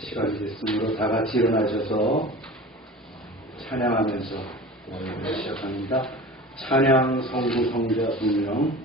시간이 됐으므로 다 같이 일어나셔서 찬양하면서 오늘 시작합니다. 찬양 성부 성자 분명.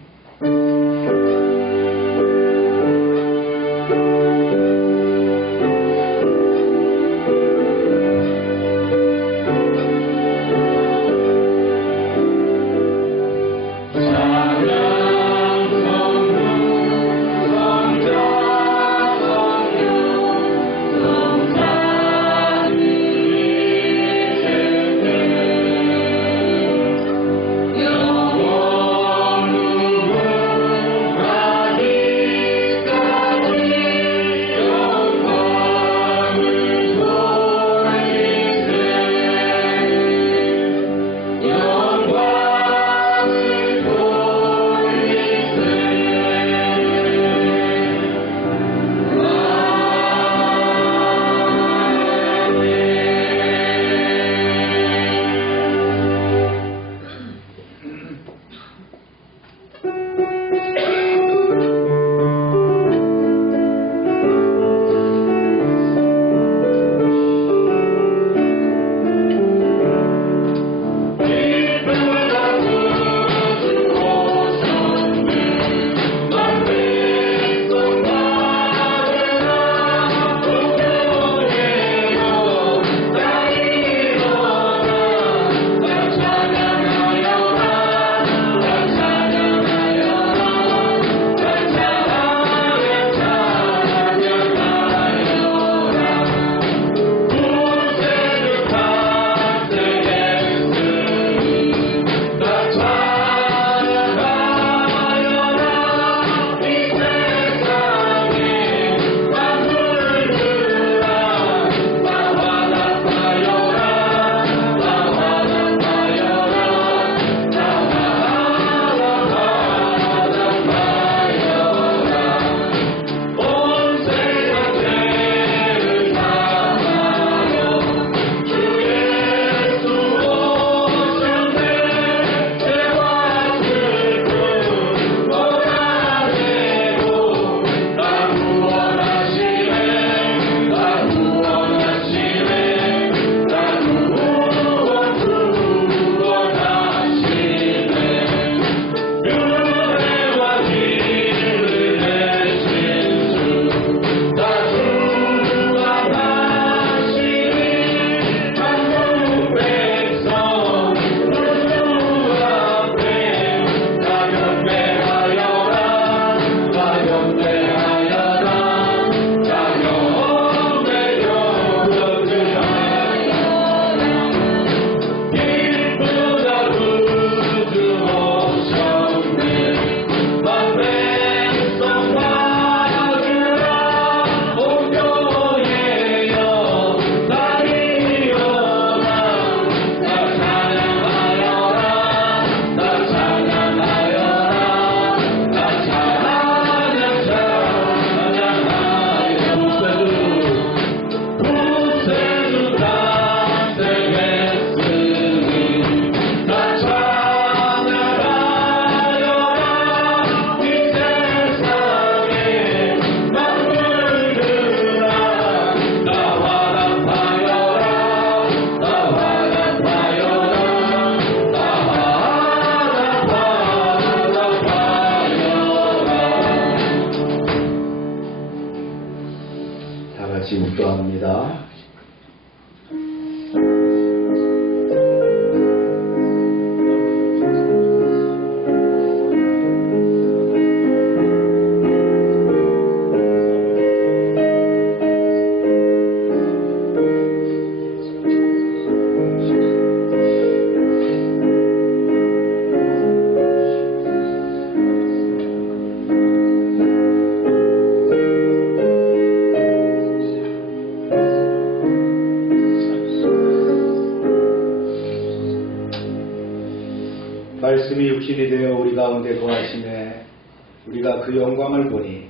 묵도합니다. 말씀이 육신이 되어 우리 가운데 거하심에 우리가 그 영광을 보니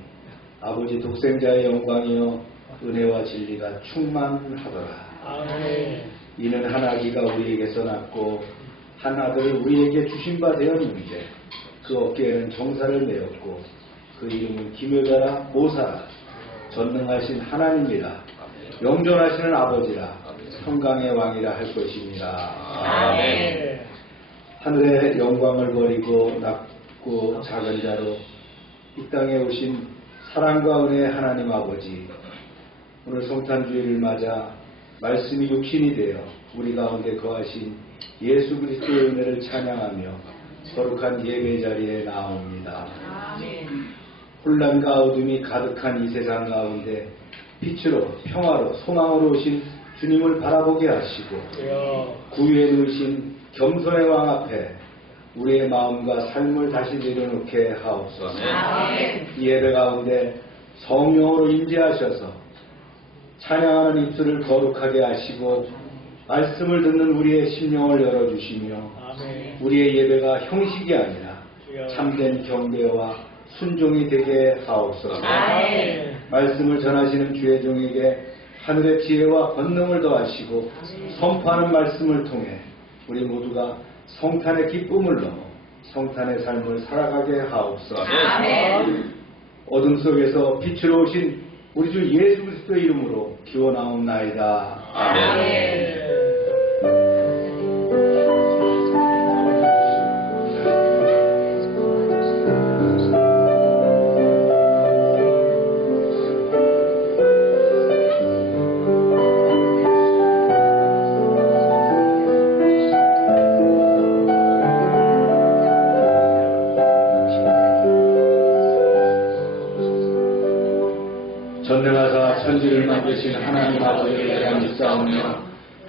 아버지 독생자의 영광이요 은혜와 진리가 충만하더라. 아멘. 이는 한 아기가 우리에게서 낳고 한 아들을 우리에게 주신 바 되었는데 그 어깨에는 정사를 메었고 그 이름은 기묘자라 모사라 전능하신 하나님이라 영존하시는 아버지라 평강의 왕이라 할 것입니다. 아멘. 하늘의 영광을 버리고 낮고 작은 자로 이 땅에 오신 사랑과 은혜의 하나님 아버지, 오늘 성탄주의를 맞아 말씀이 육신이 되어 우리 가운데 거하신 예수 그리스도의 은혜를 찬양하며 거룩한 예배 자리에 나옵니다. 혼란과 어둠이 가득한 이 세상 가운데 빛으로 평화로 소망으로 오신 주님을 바라보게 하시고 구유에 누우신 겸손의 왕 앞에 우리의 마음과 삶을 다시 내려놓게 하옵소서. 이 예배 가운데 성령으로 임재하셔서 찬양하는 입술을 거룩하게 하시고 말씀을 듣는 우리의 심령을 열어주시며 우리의 예배가 형식이 아니라 참된 경배와 순종이 되게 하옵소서. 말씀을 전하시는 주의 종에게 하늘의 지혜와 권능을 더하시고 선포하는 말씀을 통해 우리 모두가 성탄의 기쁨을 넘어 성탄의 삶을 살아가게 하옵소서. 어둠 속에서 빛으로 오신 우리 주 예수 그리스도의 이름으로 기원하옵나이다. 아멘. 전능하사 천지를 만드신 하나님 아버지를 내가 믿사오며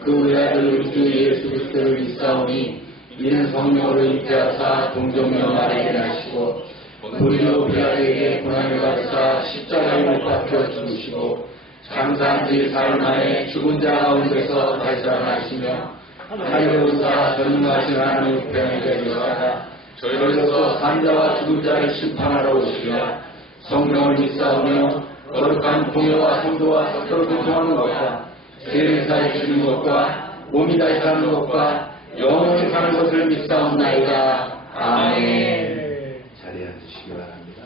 그 외아들 우리 주 예수 그리스도를 믿사오니 이는 성령으로 잉태하사 동정녀 마리아에게 하시고 본디오 빌라도에게 고난을 받으사 십자가에 못 박혀 죽으시고 장사한 지 사흘 만에 죽은 자 가운데서 다시 살아나시며 하늘에 오르사 전능하신 하나님 우편에 계시다가 저희로서 산자와 죽은 자를 심판하러 오시며 성령을 믿사오며 거룩한 공예와 성도와 서로 교통하는 것과 죄를 사해 주는 것과 몸이 다시 사는 것과 영원히 사는 것을 믿사옵나이다. 아멘. 자리에 앉으시기 바랍니다.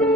아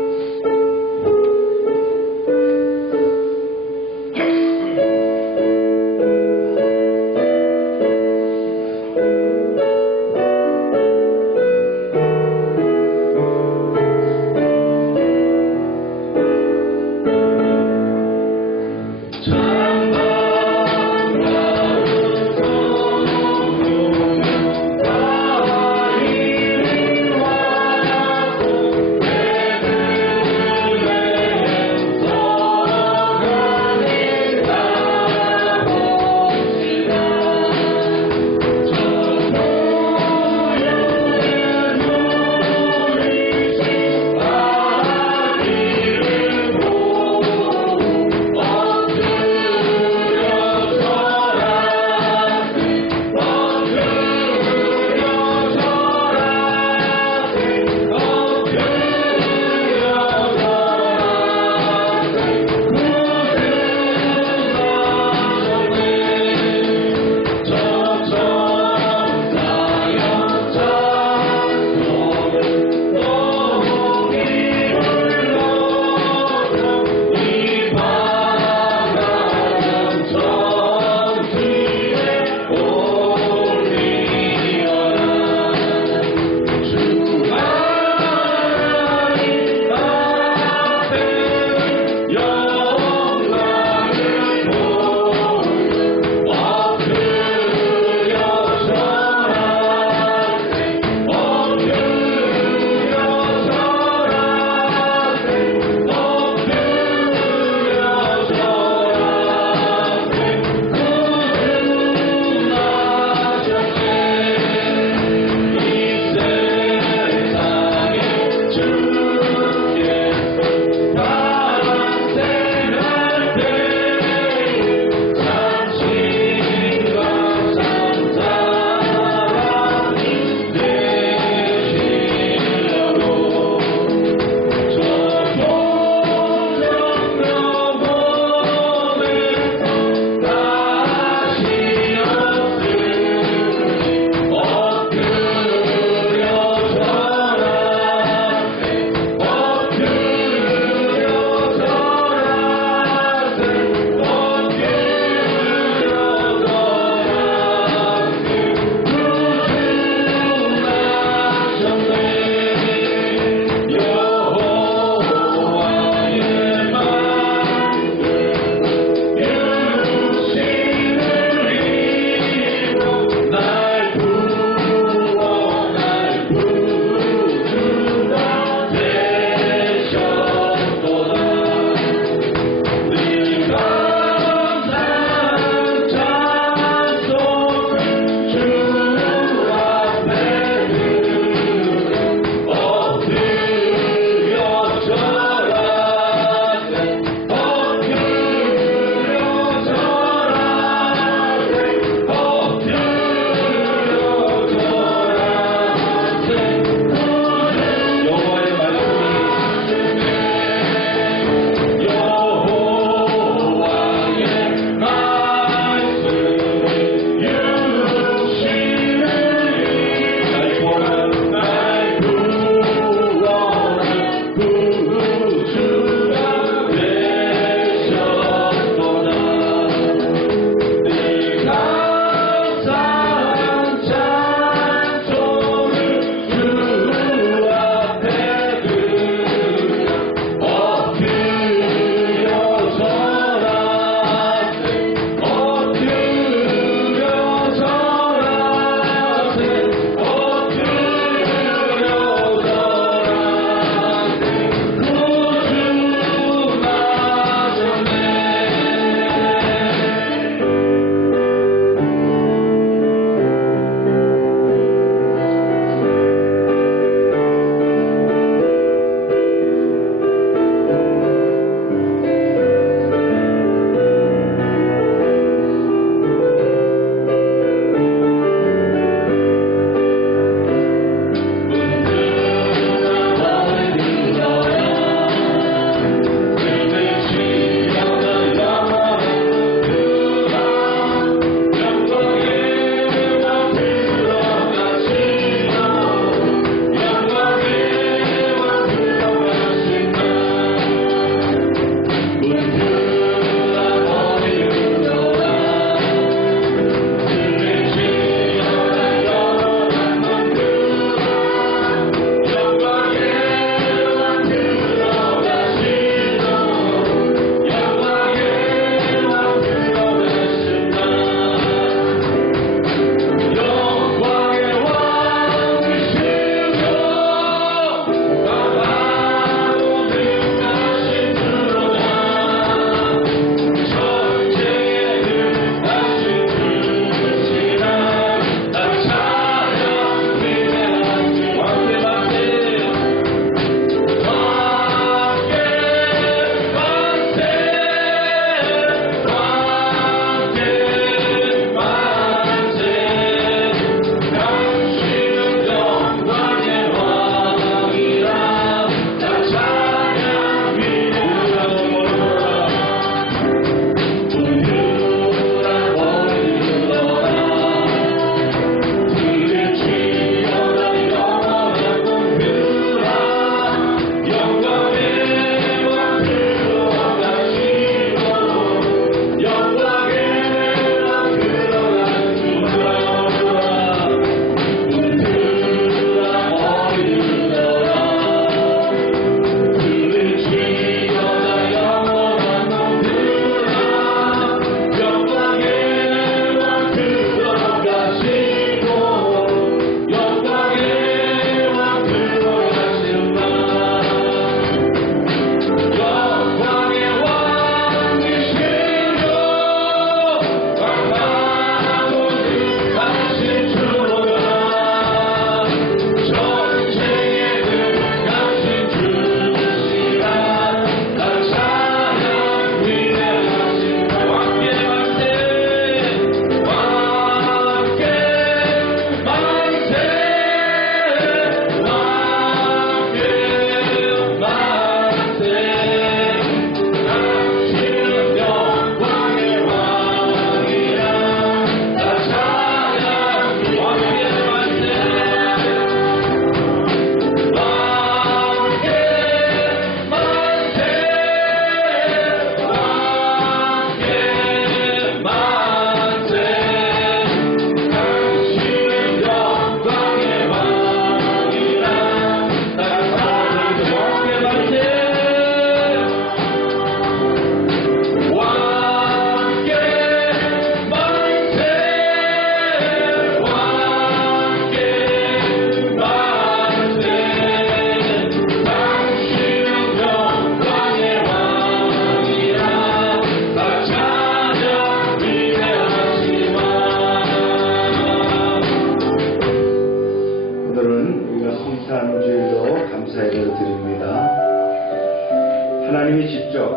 하나님이 직접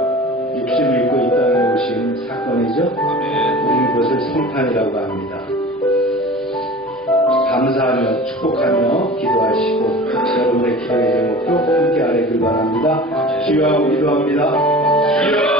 육신을 입고 이 땅에 오신 사건이죠. 우리는 그것을 성탄이라고 합니다. 감사하며 축복하며 기도하시고 여러분의 기도의 제목도 함께 아뢰길 바랍니다. 주여 하고 기도합니다. 주여!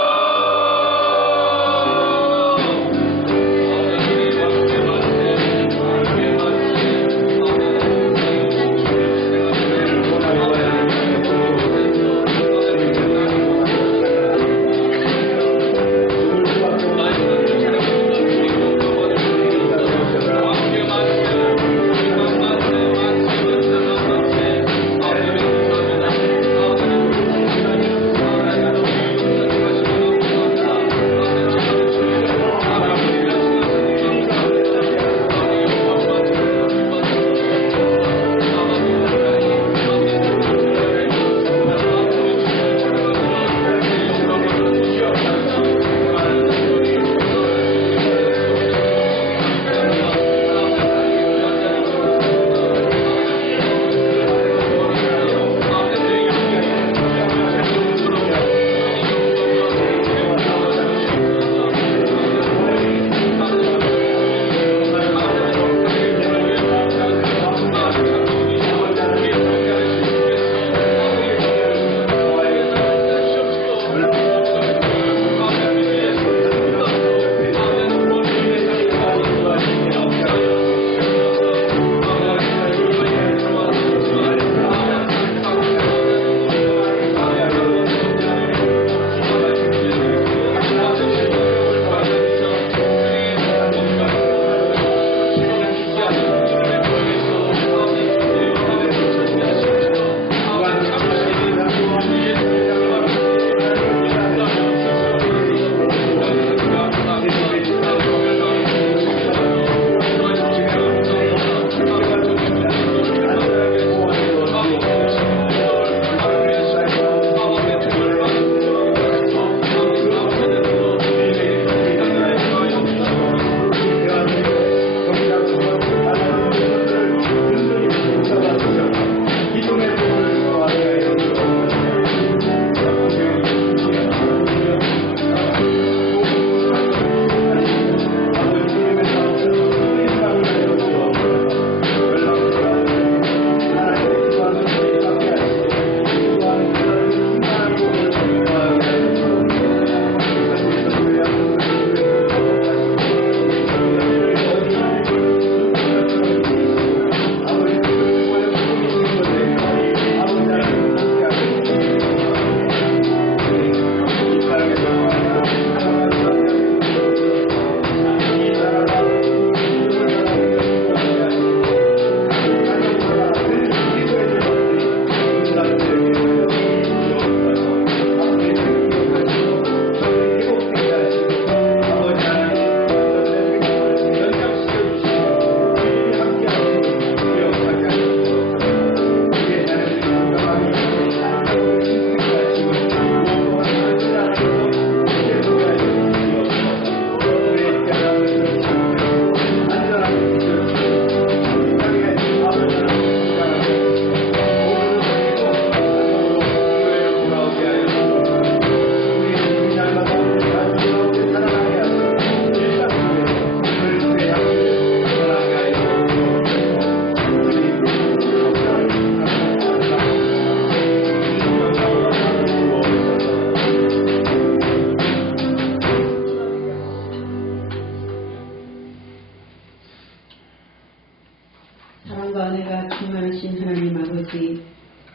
사랑과 은혜가 충만하신 하나님 아버지,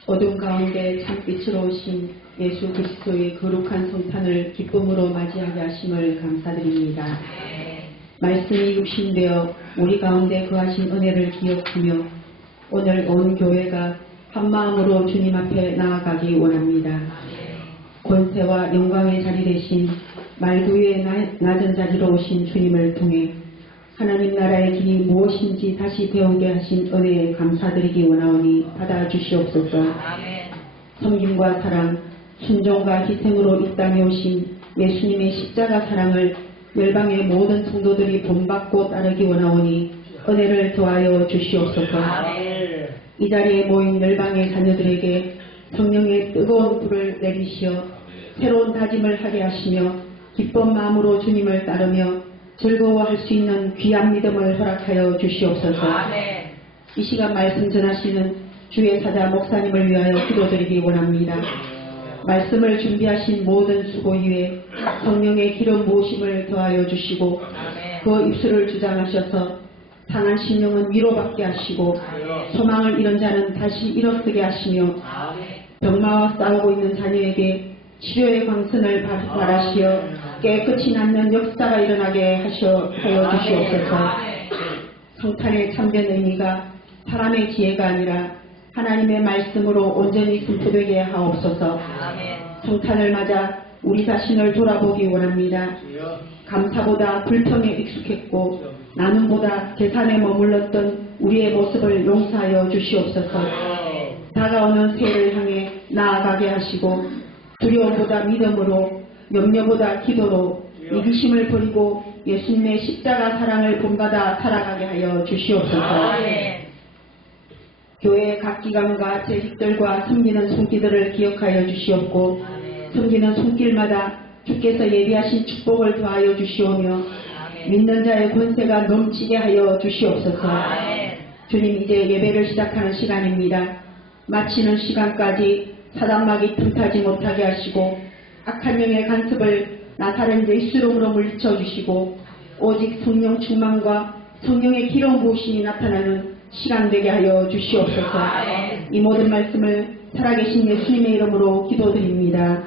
어둠 가운데 참빛으로 오신 예수 그리스도의 거룩한 성탄을 기쁨으로 맞이하게 하심을 감사드립니다. 말씀이 육신되어 우리 가운데 거하신 은혜를 기억하며 오늘 온 교회가 한마음으로 주님 앞에 나아가기 원합니다. 권세와 영광의 자리 대신 말구 위에 낮은 자리로 오신 주님을 통해 하나님 나라의 길이 무엇인지 다시 배우게 하신 은혜에 감사드리기 원하오니 받아주시옵소서. 섬김과 사랑, 순종과 희생으로 이 땅에 오신 예수님의 십자가 사랑을 열방의 모든 성도들이 본받고 따르기 원하오니 은혜를 더하여 주시옵소서. 이 자리에 모인 열방의 자녀들에게 성령의 뜨거운 불을 내리시어 새로운 다짐을 하게 하시며 기쁜 마음으로 주님을 따르며 즐거워할 수 있는 귀한 믿음을 허락하여 주시옵소서. 이 시간 말씀 전하시는 주의 사자 목사님을 위하여 기도드리기 원합니다. 말씀을 준비하신 모든 수고 위에 성령의 기름 부으심을 더하여 주시고 그 입술을 주장하셔서 상한 심령은 위로받게 하시고 소망을 잃은 자는 다시 일어서게 하시며 병마와 싸우고 있는 자녀에게 치료의 광선을 발하시어 깨끗이 낫는 역사가 일어나게 하여 주시옵소서. 성탄의 참된 의미가 사람의 지혜가 아니라 하나님의 말씀으로 온전히 승포되게 하옵소서. 성탄을 맞아 우리 자신을 돌아보기 원합니다. 감사보다 불평에 익숙했고 나눔보다 계산에 머물렀던 우리의 모습을 용서하여 주시옵소서. 다가오는 새해를 향해 나아가게 하시고 두려움보다 믿음으로 염려보다 기도로 이기심을 버리고 예수님의 십자가 사랑을 본받아 살아가게 하여 주시옵소서. 교회 각 기관과 재직들과 섬기는 손길들을 기억하여 주시옵고 섬기는 손길마다 주께서 예비하신 축복을 더하여 주시오며 믿는 자의 권세가 넘치게 하여 주시옵소서. 주님, 이제 예배를 시작하는 시간입니다. 마치는 시간까지 사단막이 틈타지 못하게 하시고 악한 영의 간섭을 나사렛 예수름으로 물리쳐 주시고 오직 성령 충만과 성령의 기름 부으심이 나타나는 시간 되게 하여 주시옵소서. 이 모든 말씀을 살아계신 예수님의 이름으로 기도드립니다.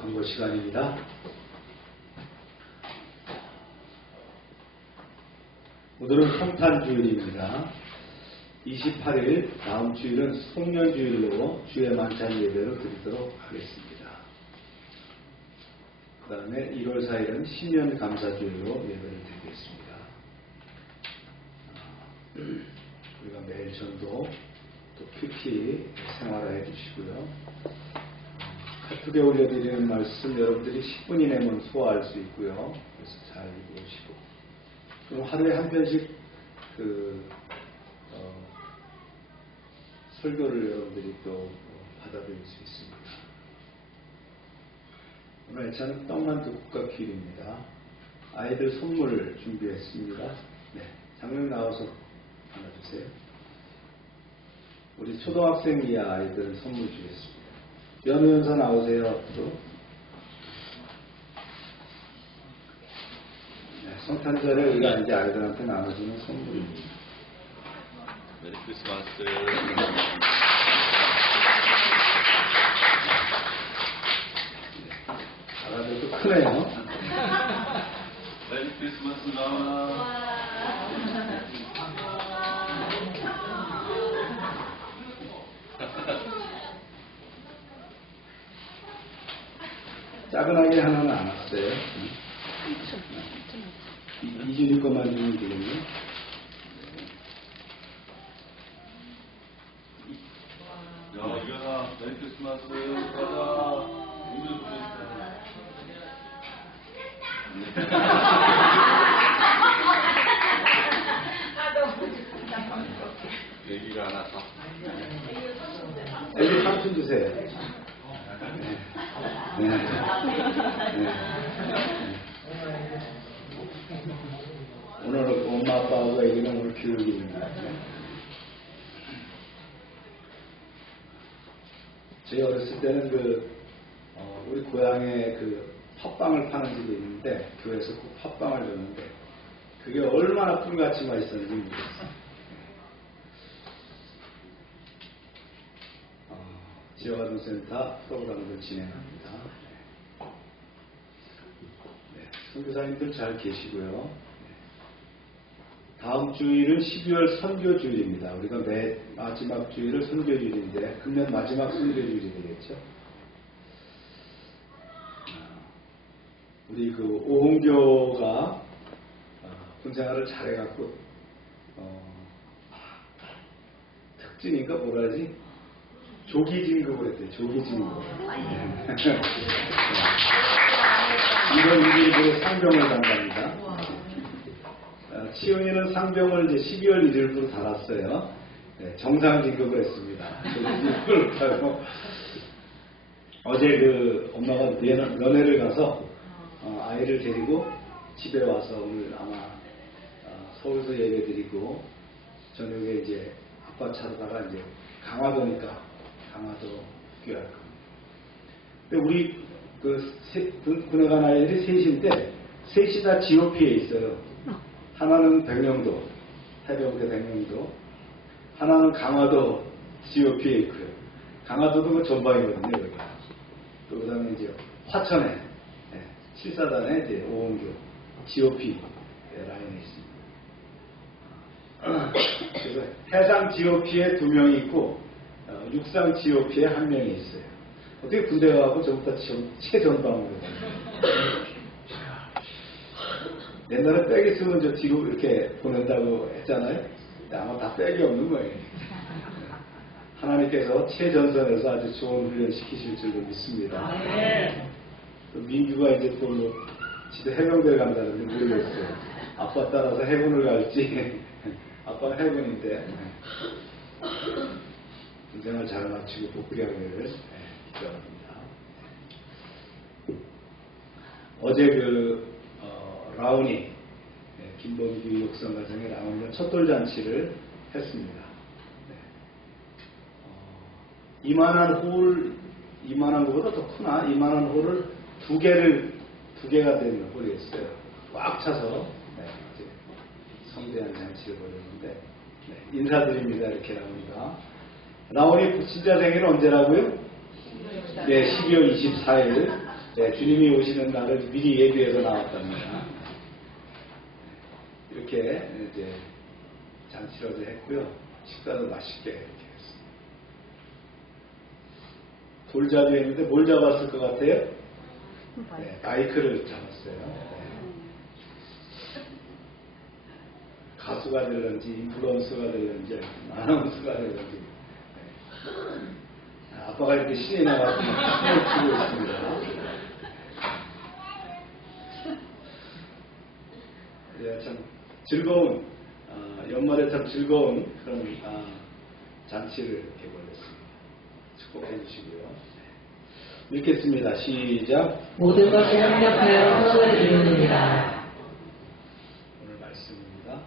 광고 시간입니다. 오늘은 성탄주일입니다. 28일 다음 주일은 송년주일로 주의 만찬 예배를 드리도록 하겠습니다. 그 다음에 1월 4일은 신년감사주일로 예배를 드리겠습니다. 우리가 매일 전도 또 큐티 생활화해 주시고요. 카톡에 올려드리는 말씀 여러분들이 10분 이내면 소화할 수 있고요. 그래서 잘 읽으시고 그럼 하루에 한 편씩 설교를 여러분들이 또 받아들일 수 있습니다. 오늘 애차는 떡만두 국가퀴입니다. 아이들 선물 준비했습니다. 네, 장면 나와서 받아주세요. 우리 초등학생 이하 아이들 선물 주겠습니다. 연우연사 나오세요. 앞으로. 네, 성탄절에 우리가 이제 아이들한테 나눠주는 선물입니다. 메리 크리스마스. 아가들도 크네요. 메리 크리스마스가. 짜근하게 하나는 안 왔어요. 이준이 것만 주면 되겠네요. 야, 이거나 메리 크리스마스. 가자. 오늘 보냈다. 얘기가 안 와서. 애기 삼촌 주세요. 네. 네. 오늘 엄마 아빠하고 애기는 오늘 교육입니다. 제가 어렸을 때는 우리 고향에 팥빵을 파는 집이 있는데 교회에서 꼭 팥빵을 줬는데 그게 얼마나 꿀같이 맛있었는지 모르겠어요. 지역아동센터 프로그램을 진행합니다. 네, 선교사님들 잘 계시고요. 다음 주일은 12월 선교주일입니다. 우리가 마지막 주일은 선교주일인데 금년 마지막 선교주일이 되겠죠. 우리 그 오은교가 군생활을 잘해갖고 특징인가 뭐라지? 조기 진급을 했대요. 조기 진급. 이번 1일부로 상병을 간답니다. 치훈이는 상병을 이제 12월 1일부로 달았어요. 네, 정상 진급을 했습니다. 조기 진급을 하고 어제 그 엄마가 면회를 가서 아이를 데리고 집에 와서 오늘 아마 서울에서 예배 드리고 저녁에 이제 아빠 차로다가 이제 강화도니까 강화도 귀할 겁니다. 근데 우리 군에 간 아이들이 셋인데 셋이 다 GOP에 있어요. 하나는 백령도, 해병대 백령도, 하나는 강화도 GOP에 있고요. 강화도도 그 전방이거든요, 여기가. 또 그다음에 이제 화천에, 7사단에 이제 오은교 GOP 라인에 있습니다. 그래서 해상 GOP에 2명이 있고, 육상 GOP에 1명이 있어요. 어떻게 군대 가고 전부 다 최전방으로 옛날에 백이 쓰면 저 뒤로 이렇게 보낸다고 했잖아요. 근데 아마 다 백이 없는 거예요. 하나님께서 최전선에서 아주 좋은 훈련 시키실 줄로 믿습니다. 또 민규가 이제 또 집에 해병대를 간다는데 모르겠어요. 아빠 따라서 해군을 갈지. 아빠는 해군인데 군생활 잘 마치고 복귀하기를 기도합니다. 어제 라온이 김범규 육성가정의 라온이가 첫돌 잔치를 했습니다. 이만한 것보다 더 크나? 이만한 홀을 두 개가 되는 홀이었어요. 꽉 차서 이제 성대한 잔치를 벌였는데 인사드립니다. 이렇게 라온이가. 라온이 진짜 생일은 언제라고요? 네, 12월 24일. 네, 주님이 오시는 날을 미리 예비해서 나왔답니다. 이렇게 이제 잔치를 어제 했고요. 식사도 맛있게 이렇게 했습니다. 돌잡이 했는데 뭘 잡았을 것 같아요? 네, 마이크를 잡았어요. 네. 가수가 될런지 인플루언서가 될런지 아나운서가 될런지 네. 아빠가 이렇게 신이 나가서 신을 치고 있습니다. 네, 참 즐거운 연말에 참 즐거운 그런 잔치를 이렇게 벌였습니다. 축복해 주시고요. 네. 읽겠습니다. 시작. 모든 것이 합력하여 선을 이루느니라. 오늘 말씀입니다.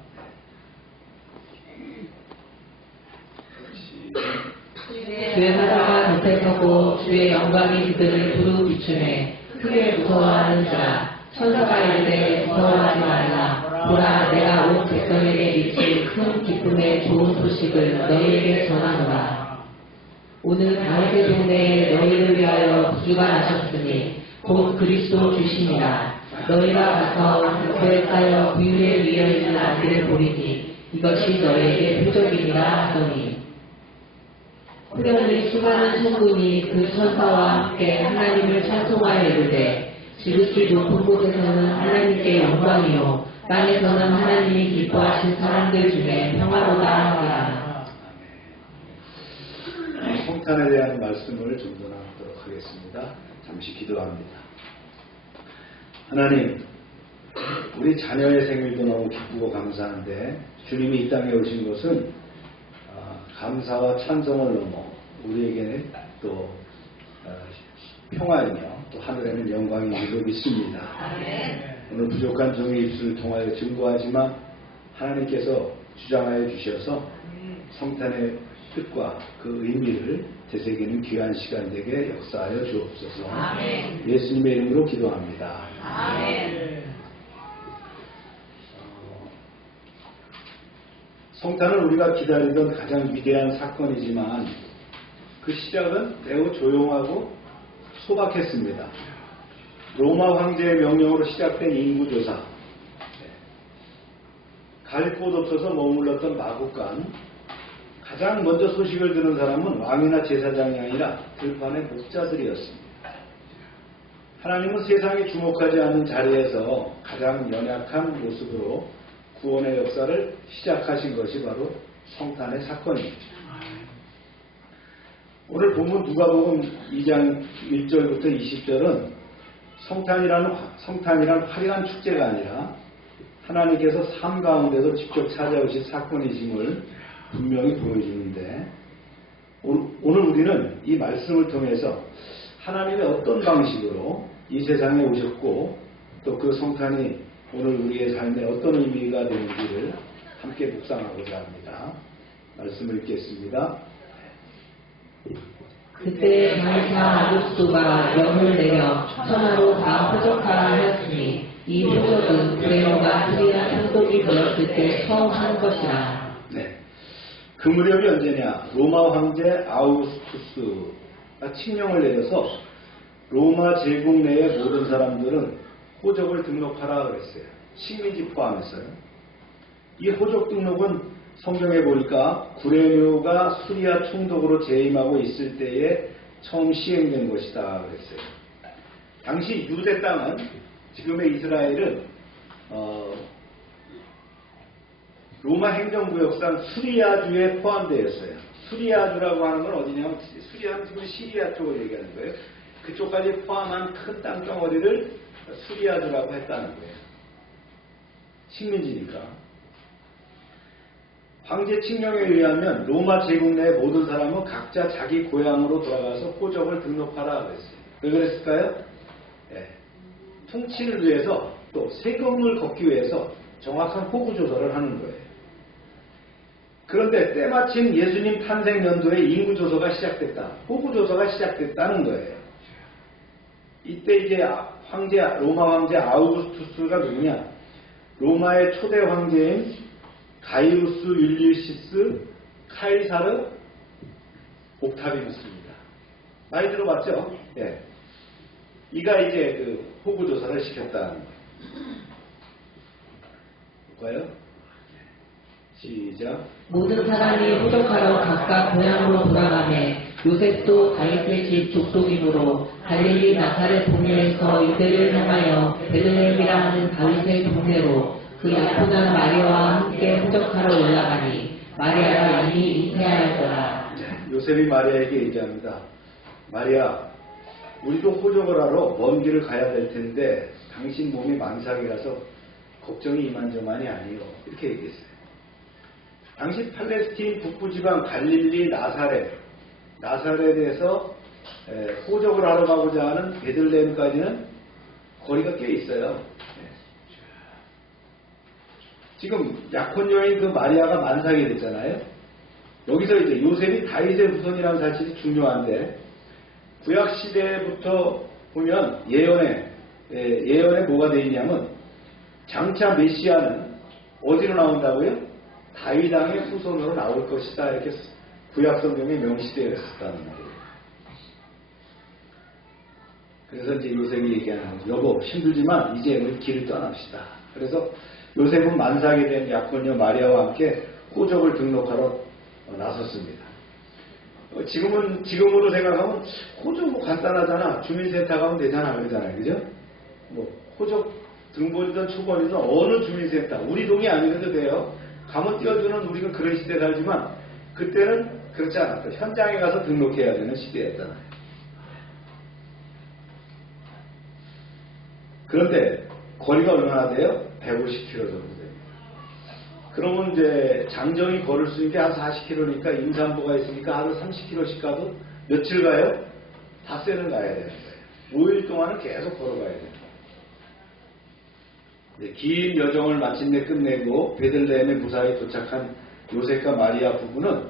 주의 사자가 곁에 서고 주의 영광이 그들을 두루 비추네. 크게 무서워하는 자 천사가 이르되 무서워하지 말라. 보라 내가 온 백성에게 미칠 큰 기쁨의 좋은 소식을 너희에게 전하노라. 오늘 다윗의 동네에 너희를 위하여 부주가 나셨으니 곧 그리스도 주시니라. 너희가 가서 그에 쌓여 구유에 위어있는 아기를 보리니 이것이 너희에게 표적이니라 하더니 후련히 수많은 천군이 그 천사와 함께 하나님을 찬송하여 이르되 지극히 높은 곳에서는 하나님께 영광이요 땅에서는 하나님이 기뻐하신 사람들 중에 평화로다 하리라. 성탄에 대한 말씀을 좀 더 나누도록 하겠습니다. 잠시 기도합니다. 하나님, 우리 자녀의 생일도 너무 기쁘고 감사한데 주님이 이 땅에 오신 것은 감사와 찬송을 넘어 우리에게는 또 평화이며 또 하늘에는 영광이 있는 믿습니다. 오늘 부족한 종의 입술을 통하여 증거하지만 하나님께서 주장하여 주셔서 성탄의 뜻과 그 의미를 되새기는 귀한 시간 되게 역사하여 주옵소서. 아멘. 예수님의 이름으로 기도합니다. 아멘. 성탄은 우리가 기다리던 가장 위대한 사건이지만 그 시작은 매우 조용하고 소박했습니다. 로마 황제의 명령으로 시작된 인구조사, 갈 곳 없어서 머물렀던 마국간, 가장 먼저 소식을 듣는 사람은 왕이나 제사장이 아니라 들판의 목자들이었습니다. 하나님은 세상이 주목하지 않는 자리에서 가장 연약한 모습으로 구원의 역사를 시작하신 것이 바로 성탄의 사건입니다. 오늘 본문 누가복음 2장 1절부터 20절은 성탄이란 화려한 축제가 아니라 하나님께서 삶 가운데서 직접 찾아오신 사건이심을 분명히 보여주는데, 오늘 우리는 이 말씀을 통해서 하나님의 어떤 방식으로 이 세상에 오셨고 또 그 성탄이 오늘 우리의 삶에 어떤 의미가 되는지를 함께 묵상하고자 합니다. 말씀을 읽겠습니다. 그때 장차 아구스도가 명을 내려 천하로 다 표적하였으니 이 표적은 구레노가 수리한 상독이 되었을 때 처음 한 것이라. 네. 그 무렵이 언제냐? 로마 황제 아우구스투스가 칙령을 내려서 로마 제국 내의 모든 사람들은 호적을 등록하라 그랬어요. 식민지 포함해서요. 이 호적 등록은 성경에 보니까 구레뇨가 수리아 총독으로 재임하고 있을 때에 처음 시행된 것이다 그랬어요. 당시 유대 땅은, 지금의 이스라엘은 로마 행정구역상 수리아주에 포함되어 있어요. 수리아주라고 하는 건 어디냐면, 수리아는 지금 시리아 쪽을 얘기하는 거예요. 그쪽까지 포함한 큰 땅덩어리를 수리아주라고 했다는 거예요. 식민지니까. 황제 칙령에 의하면 로마 제국 내 모든 사람은 각자 자기 고향으로 돌아가서 호적을 등록하라 그랬어요. 왜 그랬을까요? 네. 통치를 위해서, 또 세금을 걷기 위해서 정확한 호구 조사를 하는 거예요. 그런데 때마침 예수님 탄생 연도에 인구 조사가 시작됐다. 호구 조사가 시작됐다는 거예요. 이때 이제 로마 황제 아우구스투스가 누구냐? 로마의 초대 황제인 가이우스 율리시스 카이사르 옥타비누스입니다. 많이 들어봤죠? 예. 이가 이제 그 호구 조사를 시켰다는 거예요. 볼까요? 시작. 모든 사람이 호적하러 각각 고향으로 돌아가매 요셉도 다윗의 집 족속이므로 갈릴리 나사렛 동네에서 유대를 향하여 베들레헴이라 하는 다윗의 동네로 그 약혼한 마리아와 함께 호적하러 올라가니 마리아가 이미 잉태하였더라. 요셉이 마리아에게 얘기합니다. 마리아, 우리도 호적을 하러 먼 길을 가야 될 텐데 당신 몸이 만삭이라서 걱정이 이만저만이 아니요. 이렇게 얘기했어요. 당시 팔레스틴 북부지방 갈릴리 나사렛에서 호적을 하러 가고자 하는 베들레헴까지는 거리가 꽤 있어요. 지금 약혼 여인 그 마리아가 만삭이 됐잖아요. 여기서 이제 요셉이 다윗의 후손이라는 사실이 중요한데, 구약 시대부터 보면 예언에 뭐가 되어 있냐면, 장차 메시아는 어디로 나온다고요? 다윗 왕의 후손으로 나올 것이다. 이렇게 구약 성경에 명시되어 있었다는 말이에요. 그래서 이제 요셉이 얘기하는 거죠. 여보, 힘들지만 이제 우리 길을 떠납시다. 그래서 요셉은 만삭이 된 약혼녀 마리아와 함께 호적을 등록하러 나섰습니다. 지금으로 생각하면 호적 뭐 간단하잖아. 주민센터 가면 되잖아. 그러잖아요. 그죠? 뭐 호적 등본이든 초본이든 어느 주민센터, 우리 동이 아니어도 돼요. 가면 띄워주는 우리가 그런 시대에 살지만 그때는 그렇지 않았다. 현장에 가서 등록해야 되는 시대였잖아요. 그런데 거리가 얼마나 돼요? 150km 정도 돼요. 그러면 이제 장정이 걸을 수 있는 게 한 40km니까 임산부가 있으니까 하루 30km씩 가도 며칠 가요? 닷새는 가야 되는 거예요. 5일 동안은 계속 걸어가야 돼요. 긴 여정을 마침내 끝내고 베들레헴에 무사히 도착한 요셉과 마리아 부부는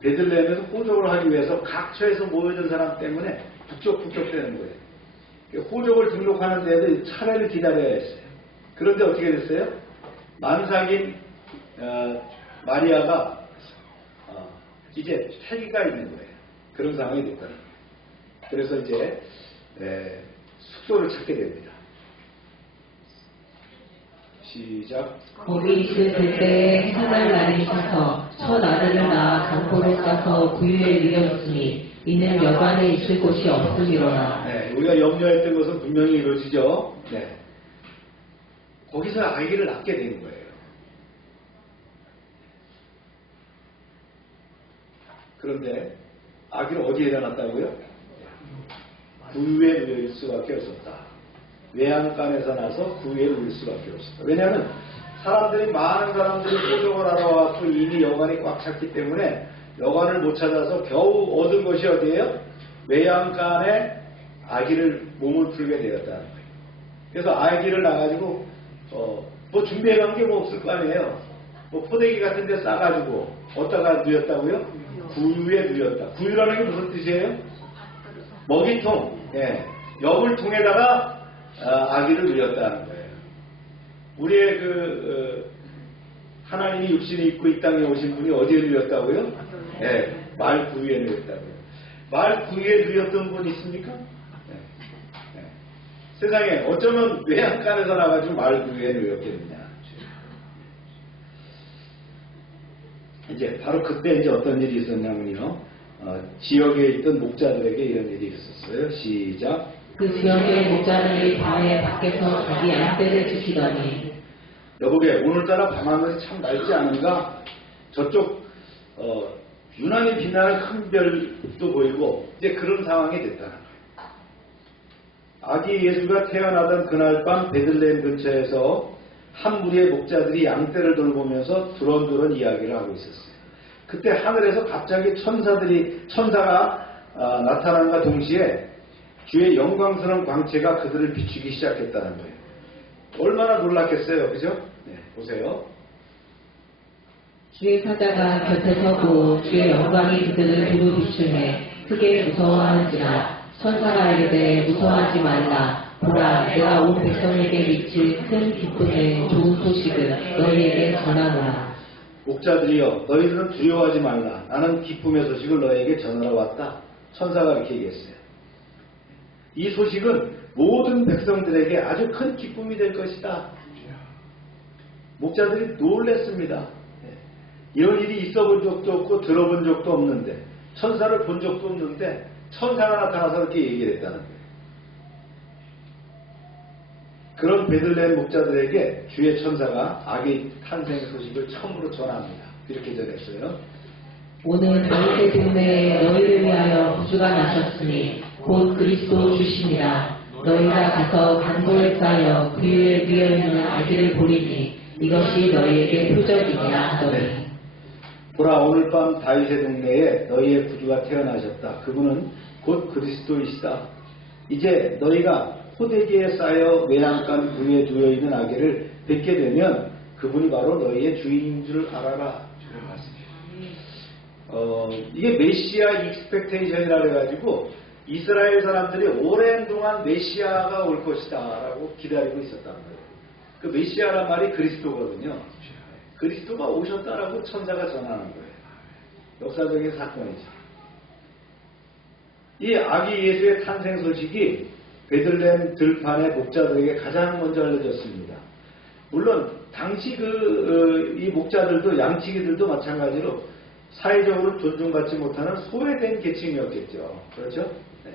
베들레헴에서 호적을 하기 위해서 각처에서 모여든 사람 때문에 북적북적대는 거예요. 호적을 등록하는 데에도 차례를 기다려야 했어요. 그런데 어떻게 됐어요? 만삭인 마리아가 이제 태기가 있는 거예요. 그런 상황이 됐다는 거예요. 그래서 이제 숙소를 찾게 됩니다. 시작. 거기 있을 때 3날 날이 차서 첫 아들을 낳아 강포로 싸서 구유에 밀었으니 이는 여관에 있을 곳이 없음이로라. 네, 우리가 염려했던 것은 분명히 이루어지죠. 네. 거기서 아기를 낳게 된 거예요. 그런데 아기를 어디에다 낳았다고요? 구유에 누일 수밖에 없었다. 외양간에서 나서 구유에 누일 수밖에 없었다. 왜냐하면 많은 사람들이 포종을 하러 와서 이미 여관이 꽉 찼기 때문에 여관을 못 찾아서 겨우 얻은 것이 어디예요? 외양간에 아기를 몸을 풀게 되었다는 거예요. 그래서 아기를 낳아가지고 뭐 준비해간 게 뭐 없을 거 아니에요. 뭐 포대기 같은 데 싸가지고 어디다가 누였다고요? 구유에 누였다. 구유라는 게 무슨 뜻이에요? 먹이통, 예, 여물통에다가 아기를 누였다는 거예요. 우리의 하나님이 육신이 입고 이 땅에 오신 분이 어디에 누였다고요? 예, 말 구유에 누였다고요. 말 구유에 누였던 분 있습니까? 예, 예. 세상에 어쩌면 외양간에서 나가지고 말 구유에 누였겠느냐. 이제 바로 그때 이제 어떤 일이 있었냐면요. 지역에 있던 목자들에게 이런 일이 있었어요. 시작. 그 지역의 목자들이 밤에 밖에서 자기 양떼를 지키더니 여보게 오늘따라 밤하늘이 참 맑지 않은가? 저쪽 유난히 빛나는 큰 별도 보이고 이제 그런 상황이 됐다는 거예요. 아기 예수가 태어나던 그날 밤 베들레헴 근처에서 한 무리의 목자들이 양떼를 돌보면서 두런두런 이야기를 하고 있었어요. 그때 하늘에서 갑자기 천사가 나타난과 동시에 주의 영광스러운 광채가 그들을 비추기 시작했다는 거예요. 얼마나 놀랐겠어요, 그죠? 네, 보세요. 주의 사자가 곁에 서고 주의 영광이 그들을 두루 비추매 크게 무서워하는지라. 천사가 이르되 무서워하지 말라. 보라, 내가 온 백성에게 미칠 큰 기쁨의 좋은 소식을 너희에게 전하노라. 목자들이여, 너희들은 두려워하지 말라. 나는 기쁨의 소식을 너희에게 전하러 왔다. 천사가 이렇게 얘기했어요. 이 소식은 모든 백성들에게 아주 큰 기쁨이 될 것이다. 목자들이 놀랬습니다. 이런 일이 있어 본 적도 없고 들어본 적도 없는데, 천사를 본 적도 없는데 천사가 나타나서 이렇게 얘기를 했다는 거예요. 그런 베들레헴 목자들에게 주의 천사가 아기 탄생 소식을 처음으로 전합니다. 이렇게 전했어요. 오늘 다윗의 동네에 너희를 위하여 구주가 나셨으니 곧 그리스도 주시니라. 너희가 가서 강도에 쌓여 그 위에 누워있는 아기를 보리니 이것이 너희에게 표적이니라 하더니 보라, 오늘 밤 다윗의 동네에 너희의 구주가 태어나셨다. 그분은 곧 그리스도이시다. 이제 너희가 포대기에 쌓여 외양간 구유에 누워있는 아기를 뵙게 되면 그분이 바로 너희의 주인인 줄 알아라. 이게 메시아 익스펙테이션이라 그래가지고 이스라엘 사람들이 오랜 동안 메시아가 올 것이다 라고 기다리고 있었다는 거예요. 그 메시아란 말이 그리스도거든요. 그리스도가 오셨다라고 천사가 전하는 거예요. 역사적인 사건이죠. 이 아기 예수의 탄생 소식이 베들레헴 들판의 목자들에게 가장 먼저 알려졌습니다. 물론 당시 이 목자들도 양치기들도 마찬가지로 사회적으로 존중받지 못하는 소외된 계층이었겠죠. 그렇죠? 네.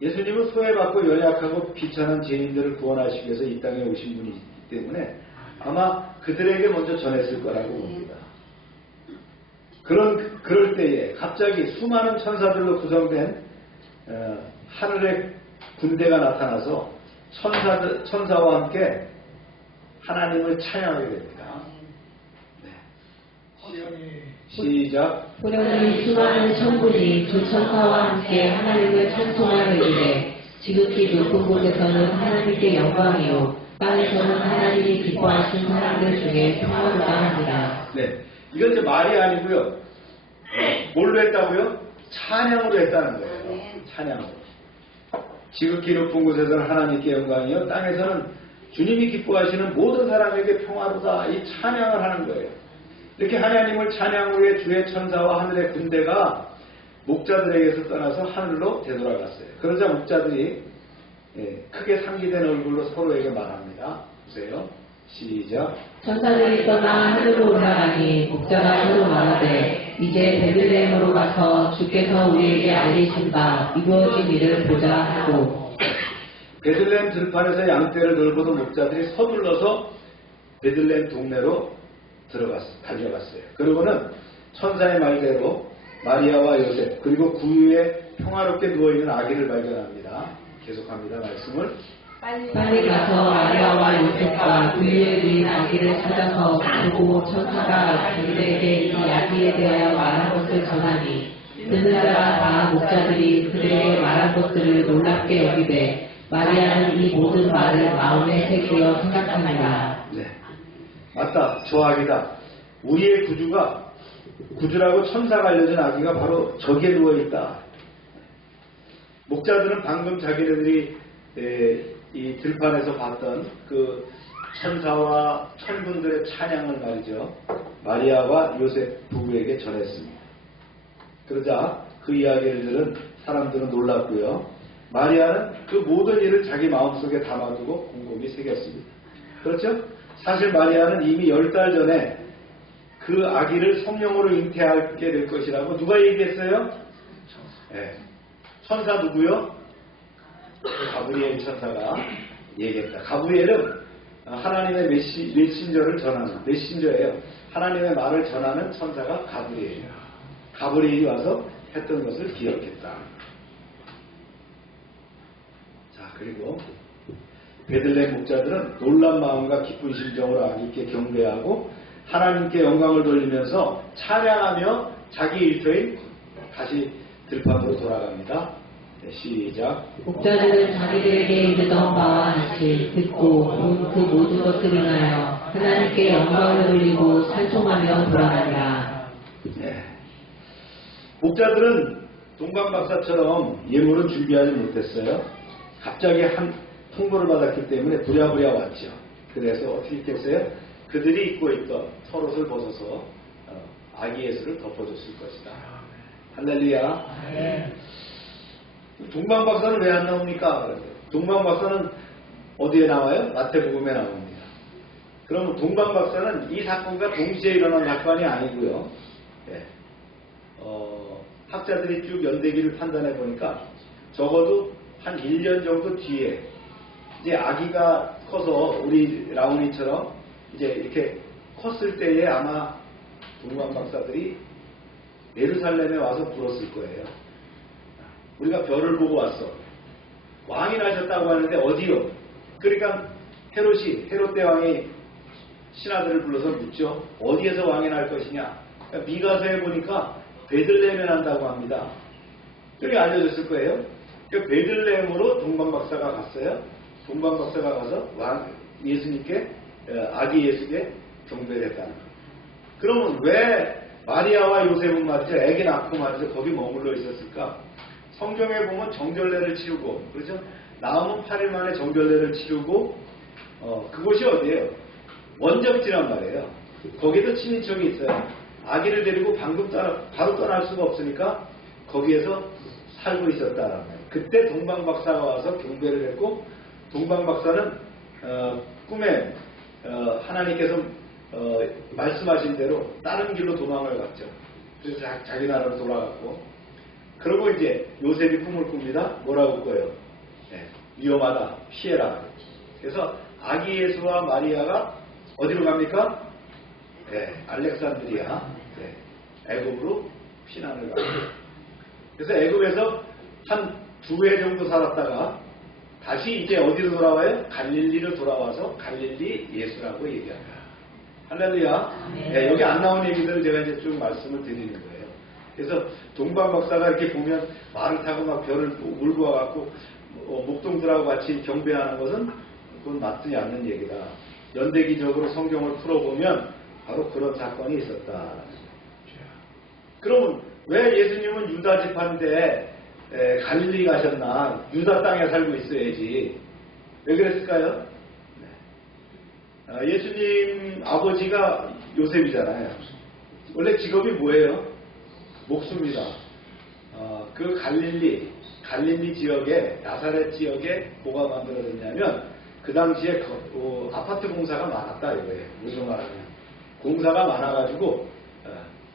예수님은 소외받고 연약하고 비천한 죄인들을 구원하시기 위해서 이 땅에 오신 분이기 때문에 아마 그들에게 먼저 전했을 거라고 봅니다. 그럴 때에 갑자기 수많은 천사들로 구성된 하늘의 군대가 나타나서 천사와 함께 하나님을 찬양하게 됩니다. 네. 시작. 보려니 수많은 천군이 두 천사와 함께 하나님을 찬송하는 일에 지극히 높은 곳에서는 하나님께 영광이요 땅에서는 하나님이 기뻐하신 사람들 중에 평화로다 하니라. 네, 이건 이제 말이 아니고요. 뭘로 했다고요? 찬양으로 했다는 거예요. 찬양으로. 지극히 높은 곳에서는 하나님께 영광이요 땅에서는 주님이 기뻐하시는 모든 사람에게 평화로다. 이 찬양을 하는 거예요. 이렇게 하나님을 찬양 후에 주의 천사와 하늘의 군대가 목자들에게서 떠나서 하늘로 되돌아갔어요. 그러자 목자들이 크게 상기된 얼굴로 서로에게 말합니다. 보세요. 시작. 천사들이 떠나 하늘로 올라가니 목자가 서로 말하되 이제 베들레헴으로 가서 주께서 우리에게 알리신 바 이루어진 일을 보자 하고 베들레헴 들판에서 양떼를 돌보던 목자들이 서둘러서 베들레헴 동네로 달려갔어요. 그리고는 천사의 말대로 마리아와 요셉 그리고 구유에 평화롭게 누워있는 아기를 발견합니다. 계속합니다. 말씀을. 빨리 가서 마리아와 요셉과 구유에 누인 아기를 찾아서 보고 천사가 그들에게 이 아기에 대하여 말한 것을 전하니 듣는 자가 다 목자들이 그들에게 말한 것들을 놀랍게 여기되 마리아는 이 모든 말을 마음에 새기어 생각합니다. 네. 맞다. 저 아기다. 우리의 구주라고 천사가 알려준 아기가 바로 저기에 누워있다. 목자들은 방금 자기네들이 이 들판에서 봤던 그 천사와 천군들의 찬양을 말이죠. 마리아와 요셉 부부에게 전했습니다. 그러자 그 이야기를 들은 사람들은 놀랐고요. 마리아는 그 모든 일을 자기 마음속에 담아두고 곰곰이 새겼습니다. 그렇죠? 사실 마리아는 이미 10달 전에 그 아기를 성령으로 잉태하게 될 것이라고 누가 얘기했어요? 네. 천사 누구요? 가브리엘 천사가 얘기했다. 가브리엘은 하나님의 메신저를 전하는 메신저예요. 하나님의 말을 전하는 천사가 가브리엘이에요. 가브리엘이 와서 했던 것을 기억했다. 자, 그리고 베들레헴 목자들은 놀란 마음과 기쁜 심정으로 아기께 경배하고 하나님께 영광을 돌리면서 찬양하며 자기 일터인 다시 들판으로 돌아갑니다. 네, 시작. 목자들은 자기들에게 이르던 바와 같이 듣고 본 그 모든 것들을 인하여 하나님께 영광을 돌리고 찬송하며 돌아가니라. 네. 목자들은 동방박사처럼 예물은 준비하지 못했어요. 갑자기 한 통보를 받았기 때문에 부랴부랴 왔죠. 그래서 어떻게 했겠어요? 그들이 입고 있던 털옷을 벗어서 아기 예수를 덮어줬을 것이다. 할렐루야. 동방박사는 왜 안 나옵니까? 동방박사는 어디에 나와요? 마태복음에 나옵니다. 그럼 동방박사는 이 사건과 동시에 일어난 사건이 아니고요. 네. 학자들이 쭉 연대기를 판단해 보니까 적어도 한 1년 정도 뒤에 이제 아기가 커서 우리 라온이처럼 이제 이렇게 컸을 때에 아마 동방박사들이 예루살렘에 와서 불었을 거예요. 우리가 별을 보고 왔어. 왕이 나셨다고 하는데 어디요? 그러니까 헤롯 대왕이 신하들을 불러서 묻죠. 어디에서 왕이 날 것이냐? 그러니까 미가서에 보니까 베들레헴에 난다고 합니다. 그렇게 알려졌을 거예요. 그러니까 베들레헴으로 동방박사가 갔어요. 동방박사가 가서 예수님께 아기 예수께 경배를 했다는 거예요. 그러면 왜 마리아와 요셉은 말이죠. 애기 낳고 말이죠. 거기 머물러 있었을까? 성경에 보면 정결례를 치르고 그렇죠? 나음은 8일 만에 정결례를 치르고 그곳이 어디예요? 원적지란 말이에요. 거기도 친인척이 있어요. 아기를 데리고 바로 떠날 수가 없으니까 거기에서 살고 있었다라는 거예요. 그때 동방박사가 와서 경배를 했고 동방박사는 꿈에 하나님께서 말씀하신 대로 다른 길로 도망을 갔죠. 그래서 자기 나라로 돌아갔고 그러고 이제 요셉이 꿈을 꿉니다. 뭐라고 꿔요? 네, 위험하다. 피해라. 그래서 아기 예수와 마리아가 어디로 갑니까? 네, 알렉산드리아. 네, 애굽으로 피난을 가고. 그래서 애굽에서 한 2해 정도 살았다가 다시 이제 어디로 돌아와요? 갈릴리로 돌아와서 갈릴리 예수라고 얘기합니다. 할렐루야. 네, 여기 안 나온 얘기들을 제가 이제 쭉 말씀을 드리는 거예요. 그래서 동방박사가 이렇게 보면 말을 타고 막 별을 몰고 와갖고 목동들하고 같이 경배하는 것은 그건 맞지 않는 얘기다. 연대기적으로 성경을 풀어보면 바로 그런 사건이 있었다. 그러면 왜 예수님은 유다 지파인데 갈릴리 가셨나? 유다 땅에 살고 있어야지. 왜 그랬을까요? 예수님 아버지가 요셉이잖아요. 원래 직업이 뭐예요? 목수입니다. 그 갈릴리 지역에 나사렛 지역에 뭐가 만들어졌냐면 그 당시에 아파트 공사가 많았다 이거예요. 무슨 말하면 공사가 많아가지고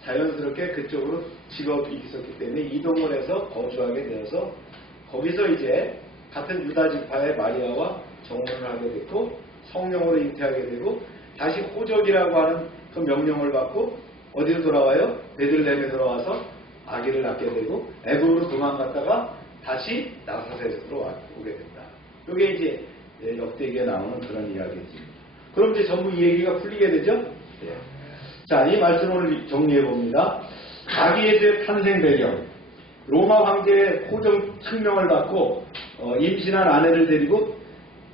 자연스럽게 그쪽으로 직업이 있었기 때문에 이동을 해서 거주하게 되어서 거기서 이제 같은 유다 지파의 마리아와 정혼을 하게 됐고 성령으로 잉태하게 되고 다시 호적이라고 하는 그 명령을 받고 어디로 돌아와요? 베들레헴에 돌아와서 아기를 낳게 되고 애굽으로 도망갔다가 다시 나사렛으로 오게 된다. 이게 이제 역대기에 나오는 그런 이야기지. 그럼 이제 전부 이 얘기가 풀리게 되죠? 예. 자, 이 말씀을 정리해 봅니다. 아기 예수의 탄생 배경. 로마 황제의 호적 특명을 받고 임신한 아내를 데리고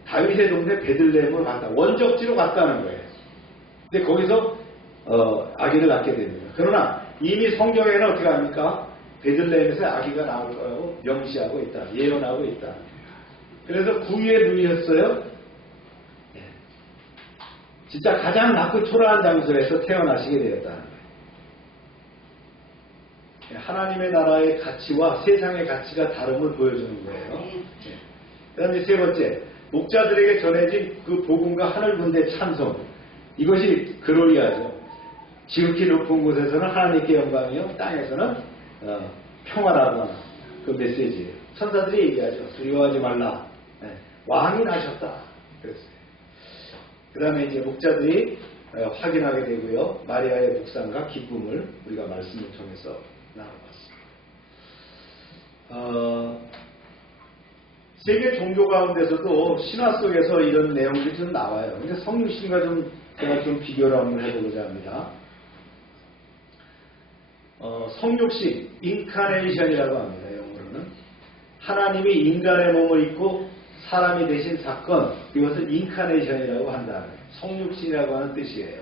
다윗의 동네 베들레헴으로 갔다. 원적지로 갔다는 거예요. 근데 거기서 아기를 낳게 됩니다. 그러나 이미 성경에는 어떻게 합니까? 베들레헴에서 아기가 나올 거라고 명시하고 있다. 예언하고 있다. 그래서 구유에 누이셨어요. 진짜 가장 낮고 초라한 장소에서 태어나시게 되었다는 거예요. 하나님의 나라의 가치와 세상의 가치가 다름을 보여주는 거예요. 그 다음에 세 번째, 목자들에게 전해진 그 복음과 하늘 군대 찬송. 이것이 글로리아죠. 지극히 높은 곳에서는 하나님께 영광이요, 땅에서는 평화라고 하는 그 메시지예요. 천사들이 얘기하죠. 두려워하지 말라. 왕이 나셨다. 그랬어요. 그 다음에 이제 목자들이 확인하게 되고요. 마리아의 묵상과 기쁨을 우리가 말씀을 통해서 나눠봤습니다. 세계 종교 가운데서도 신화 속에서 이런 내용들이 좀 나와요. 근데 성육신과 제가 좀 비교를 한번 해보고자 합니다. 성육신, 인카네이션이라고 합니다. 영어로는. 하나님이 인간의 몸을 입고 사람이 되신 사건, 이것을 인카네이션이라고 한다. 성육신이라고 하는 뜻이에요.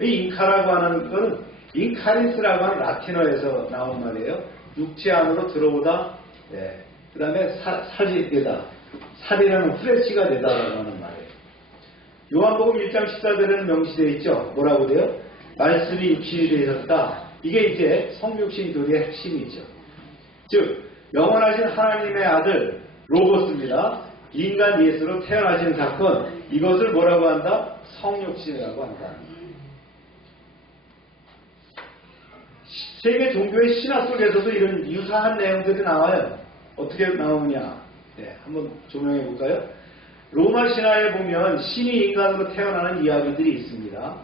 이 인카라고 하는 것은 인카리스라고 하는 라틴어에서 나온 말이에요. 육체 안으로 들어오다, 그 다음에 살이 되다. 살이라는 프레시가 되다라고 하는 말이에요. 요한복음 1장 14절에는 명시되어 있죠. 뭐라고 돼요? 말씀이 육신이 되셨다. 이게 이제 성육신 교리의 핵심이죠. 즉 영원하신 하나님의 아들 로고스입니다. 인간 예수로 태어나신 사건, 이것을 뭐라고 한다? 성육신이라고 한다. 세계 종교의 신화 속에서도 이런 유사한 내용들이 나와요. 어떻게 나오느냐? 한번 조명해 볼까요? 로마 신화에 보면 신이 인간으로 태어나는 이야기들이 있습니다.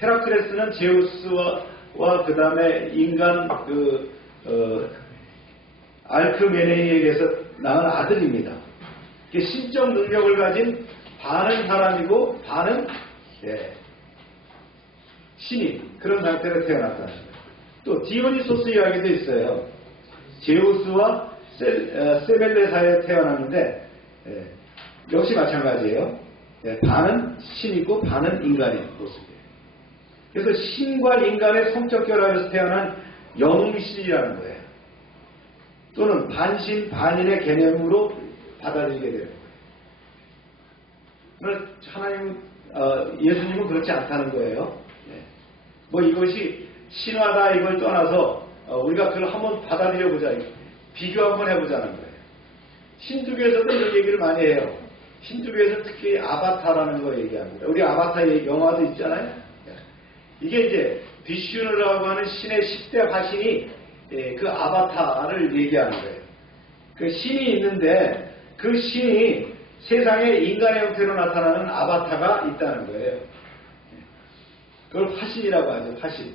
헤라클레스는 제우스와 그 다음에 인간 알크메네이에게서 낳은 아들입니다. 신적 능력을 가진 반은 사람이고 반은 신인, 그런 상태로 태어났다는 거예요. 또 디오니소스 이야기도 있어요. 제우스와 세벨레 사이에 태어났는데 역시 마찬가지예요. 반은 신이고 반은 인간인 모습이에요. 그래서 신과 인간의 성적 결합에서 태어난 영웅신이라는 거예요. 또는 반신 반인의 개념으로 받아들이게 되는 거예요. 하나님은 예수님은 그렇지 않다는 거예요. 뭐 이것이 신화다 이걸 떠나서 우리가 그걸 한번 받아들여 보자, 비교 한번 해보자는 거예요. 힌두교에서도 이런 얘기를 많이 해요. 힌두교에서 특히 아바타라는 거 얘기합니다. 우리 아바타 영화도 있잖아요. 이게 이제 비슈누라고 하는 신의 10대 화신이 그 아바타를 얘기하는 거예요. 그 신이 있는데 그 신이 세상에 인간의 형태로 나타나는 아바타가 있다는 거예요. 그걸 화신이라고 하죠. 화신.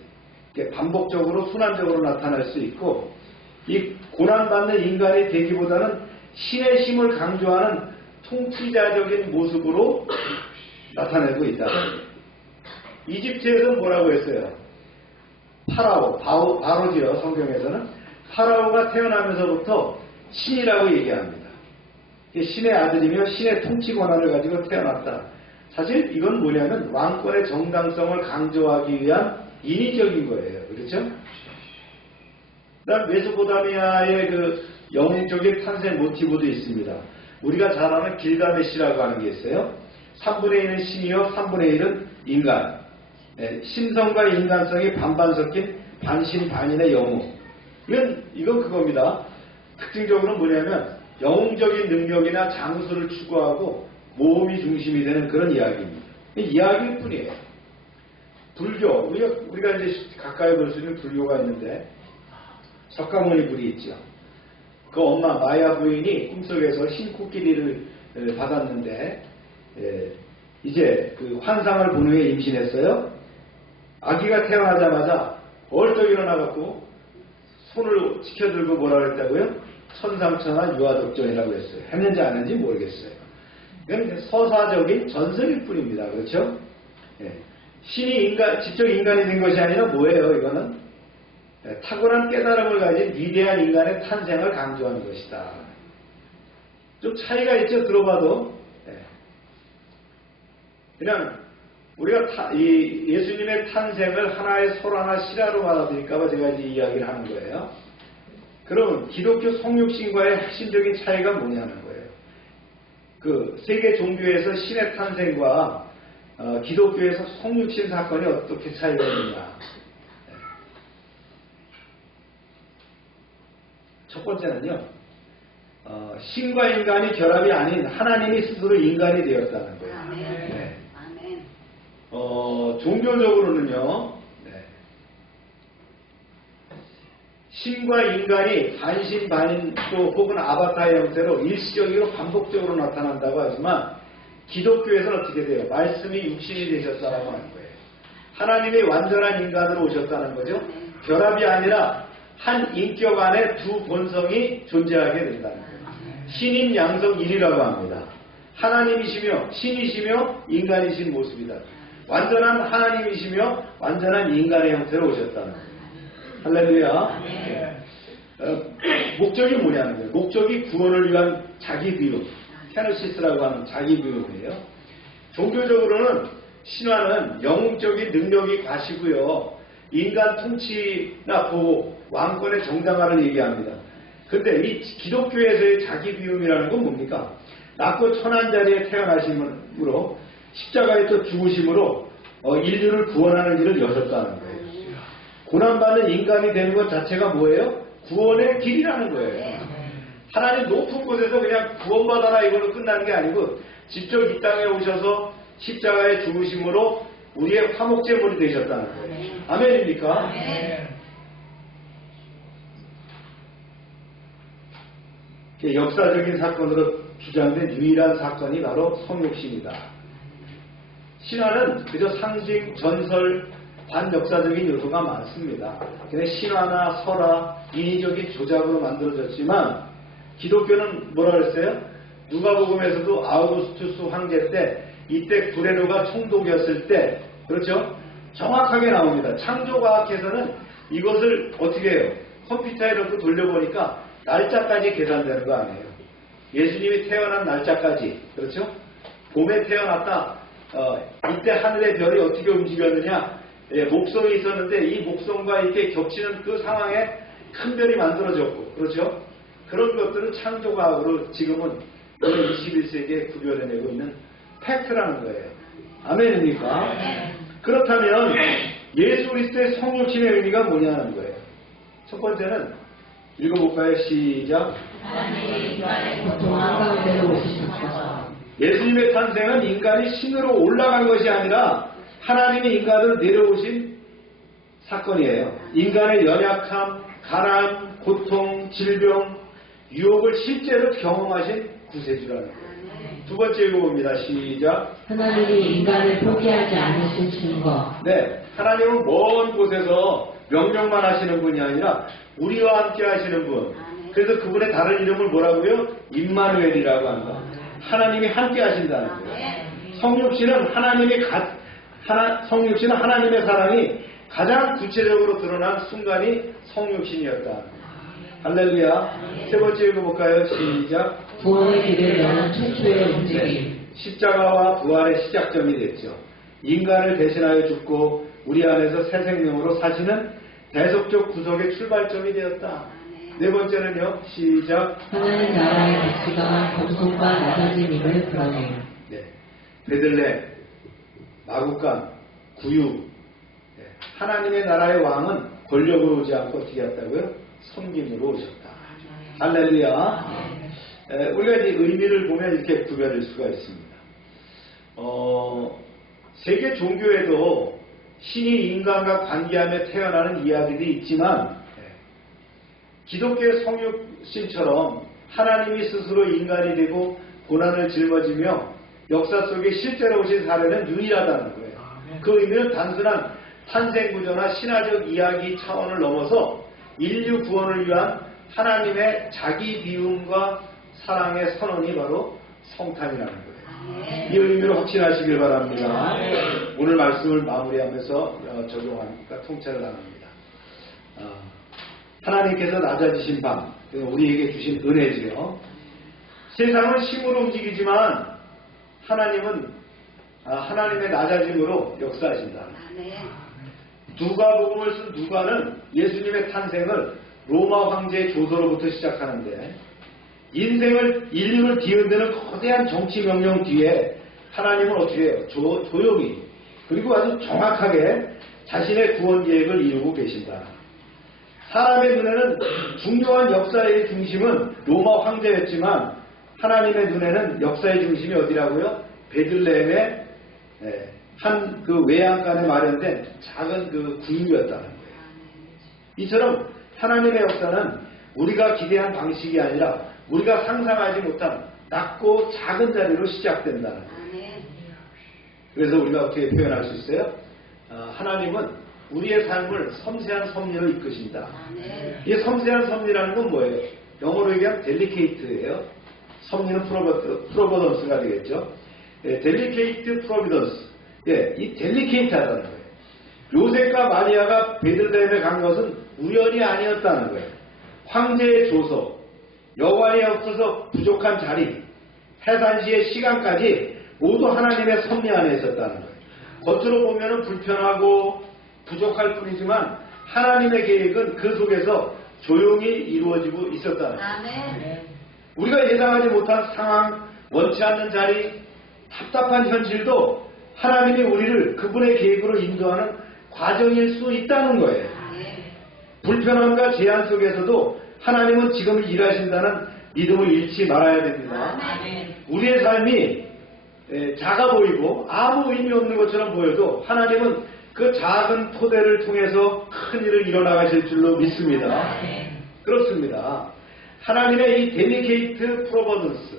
반복적으로 순환적으로 나타날 수 있고, 이 고난받는 인간이 되기보다는 신의 힘을 강조하는 통치자적인 모습으로 나타내고 있다. 이집트에서는 뭐라고 했어요? 파라오, 바로지요. 성경에서는 파라오가 태어나면서부터 신이라고 얘기합니다. 신의 아들이며 신의 통치 권한을 가지고 태어났다. 사실 이건 뭐냐면 왕권의 정당성을 강조하기 위한 인위적인 거예요. 그렇죠? 그다음 메소포타미아의 그 영적인 탄생 모티브도 있습니다. 우리가 잘 아는 길가메시라고 하는 게 있어요. 3분의 1은 신이요 3분의 1은 인간. 신성과 인간성이 반반 섞인 반신 반인의 영웅. 이건 그겁니다. 특징적으로 뭐냐면 영웅적인 능력이나 장수를 추구하고 모험이 중심이 되는 그런 이야기입니다. 이야기일 뿐이에요. 불교, 우리가 이제 가까이 볼 수 있는 불교가 있는데 석가모니 불이 있죠. 그 엄마 마야 부인이 꿈속에서 흰코끼리를 받았는데 이제 그 환상을 본 후에 임신했어요. 아기가 태어나자마자 얼떡 일어나갖고 손을 지켜들고 뭐라 그랬다고요? 천상천하 유아독존이라고 했어요. 했는지 안 했는지 모르겠어요. 이건 서사적인 전설일 뿐입니다. 그렇죠? 신이 직접 인간이 된 것이 아니라 뭐예요? 이거는 탁월한 깨달음을 가진 위대한 인간의 탄생을 강조하는 것이다. 좀 차이가 있죠? 들어봐도. 그냥 우리가 예수님의 탄생을 하나의 설 하나 실화로 받아들일까봐 제가 이제 이야기를 하는 거예요. 그러면 기독교 성육신과의 핵심적인 차이가 뭐냐는 거예요. 그 세계 종교에서 신의 탄생과 기독교에서 성육신 사건이 어떻게 차이가 있느냐. 첫 번째는요, 신과 인간이 결합이 아닌 하나님이 스스로 인간이 되었다는 거예요. 네. 종교적으로는요, 신과 인간이 반신반인도 혹은 아바타의 형태로 일시적으로 반복적으로 나타난다고 하지만 기독교에서는 어떻게 돼요? 말씀이 육신이 되셨다라고 하는 거예요. 하나님이 완전한 인간으로 오셨다는 거죠. 결합이 아니라 한 인격 안에 두 본성이 존재하게 된다는 거예요. 신인 양성 일이라고 합니다. 하나님이시며 신이시며 인간이신 모습이다. 완전한 하나님이시며 완전한 인간의 형태로 오셨다는 거예요. 할렐루야. 목적이 뭐냐는 거예요. 목적이 구원을 위한 자기 비움, 테너시스라고 하는 자기 비움이에요. 종교적으로는 신화는 영웅적인 능력이 과시고요. 인간 통치나 보호, 왕권의 정당화를 얘기합니다. 근데 이 기독교에서의 자기 비움이라는 건 뭡니까? 낮고 천한 자리에 태어나심으로 십자가에 또 죽으심으로 인류를 구원하는 길을 여셨다는 거예요. 고난받는 인간이 되는 것 자체가 뭐예요? 구원의 길이라는 거예요. 하나님 높은 곳에서 그냥 구원받아라 이걸로 끝나는 게 아니고 직접 이 땅에 오셔서 십자가에 죽으심으로 우리의 화목제물이 되셨다는 거예요. 아멘입니까? 역사적인 사건으로 주장된 유일한 사건이 바로 성육신이다. 신화는 그저 상징, 전설, 반역사적인 요소가 많습니다. 그냥 신화나 설화, 인위적인 조작으로 만들어졌지만 기독교는 뭐라 그랬어요? 누가복음에서도 아우구스투스 황제 때 이때 구레노가 총독이었을 때 그렇죠? 정확하게 나옵니다. 창조과학에서는 이것을 어떻게 해요? 컴퓨터에 넣고 돌려보니까 날짜까지 계산되는 거 아니에요. 예수님이 태어난 날짜까지 그렇죠? 봄에 태어났다. 이때 하늘의 별이 어떻게 움직였느냐? 목성이 있었는데 이 목성과 이렇게 겹치는 그 상황에 큰 별이 만들어졌고 그렇죠? 그런 것들은 창조과학으로 지금은 21세기에 구별해내고 있는 팩트라는 거예요. 아멘입니까? 그렇다면 예수 그리스도의 성육신의 의미가 뭐냐는 거예요. 첫 번째는 읽어볼까요? 시작. 예수님의 탄생은 인간이 신으로 올라간 것이 아니라 하나님이 인간으로 내려오신 사건이에요. 인간의 연약함, 가난, 고통, 질병, 유혹을 실제로 경험하신 구세주라는 거예요. 두 번째 읽어봅니다. 시작. 하나님이 인간을 포기하지 않으신 증거. 네, 하나님은 먼 곳에서 명령만 하시는 분이 아니라 우리와 함께 하시는 분. 그래서 그분의 다른 이름을 뭐라고요? 임마누엘이라고 한다. 하나님이 함께 하신다는 거예요. 성육신은 성육신은 하나님의 사랑이 가장 구체적으로 드러난 순간이 성육신이었다. 할렐루야. 세 번째 읽어볼까요? 시작. 구원의 길을 여는 최초의 움직임. 십자가와 부활의 시작점이 됐죠. 인간을 대신하여 죽고 우리 안에서 새 생명으로 사시는 대속적 구속의 출발점이 되었다. 네 번째는요. 시작. 하나님 나라의 가치가 겸손과 낮아짐임을 드러내요. 네. 베들레, 마국간, 구유. 네. 하나님의 나라의 왕은 권력으로 오지 않고 어떻게 했다고요? 섬김으로 오셨다. 할렐루야. 우리가 이 의미를 보면 이렇게 구별할 수가 있습니다. 세계 종교에도 신이 인간과 관계하며 태어나는 이야기들이 있지만 기독교의 성육신처럼 하나님이 스스로 인간이 되고 고난을 짊어지며 역사 속에 실제로 오신 사례는 유일하다는 거예요. 그 의미는 단순한 탄생구조나 신화적 이야기 차원을 넘어서 인류 구원을 위한 하나님의 자기 비움과 사랑의 선언이 바로 성탄이라는 거예요. 이 의미로 확신하시길 바랍니다. 오늘 말씀을 마무리하면서 적용하니까 통찰을 나눕니다. 하나님께서 낮아지신 밤, 우리에게 주신 은혜지요. 세상은 힘으로 움직이지만 하나님은 하나님의 낮아짐으로 역사하신다. 누가복음을 쓴 누가는 예수님의 탄생을 로마 황제의 조서로부터 시작하는데 인류를 뒤흔드는 거대한 정치 명령 뒤에 하나님은 어떻게 해요? 조용히 그리고 아주 정확하게 자신의 구원 계획을 이루고 계신다. 사람의 눈에는 중요한 역사의 중심은 로마 황제였지만 하나님의 눈에는 역사의 중심이 어디라고요? 베들레헴의 한 그 외양간에 마련된 작은 그 구유였다는 거예요. 이처럼 하나님의 역사는 우리가 기대한 방식이 아니라 우리가 상상하지 못한 낮고 작은 자리로 시작된다는 거예요. 그래서 우리가 어떻게 표현할 수 있어요? 하나님은 우리의 삶을 섬세한 섭리로 이끄신다. 이 섬세한 섭리라는 건 뭐예요? 영어로 얘기하면 델리케이트예요. 섭리는 프로버던스가 되겠죠. 델리케이트 프로비던스. 이 델리케이트하다는 거예요. 요셉과 마리아가 베들레헴에 간 것은 우연이 아니었다는 거예요. 황제의 조서, 여관이 없어서 부족한 자리, 해산시의 시간까지 모두 하나님의 섭리 안에 있었다는 거예요. 겉으로 보면 불편하고 부족할 뿐이지만 하나님의 계획은 그 속에서 조용히 이루어지고 있었다는 거예요. 우리가 예상하지 못한 상황, 원치 않는 자리, 답답한 현실도 하나님이 우리를 그분의 계획으로 인도하는 과정일 수 있다는 거예요. 불편함과 제한 속에서도 하나님은 지금 일하신다는 믿음을 잃지 말아야 됩니다. 우리의 삶이 작아 보이고 아무 의미 없는 것처럼 보여도 하나님은 그 작은 토대를 통해서 큰 일을 이뤄나가실 줄로 믿습니다. 그렇습니다. 하나님의 이 데리케이트 프로버던스,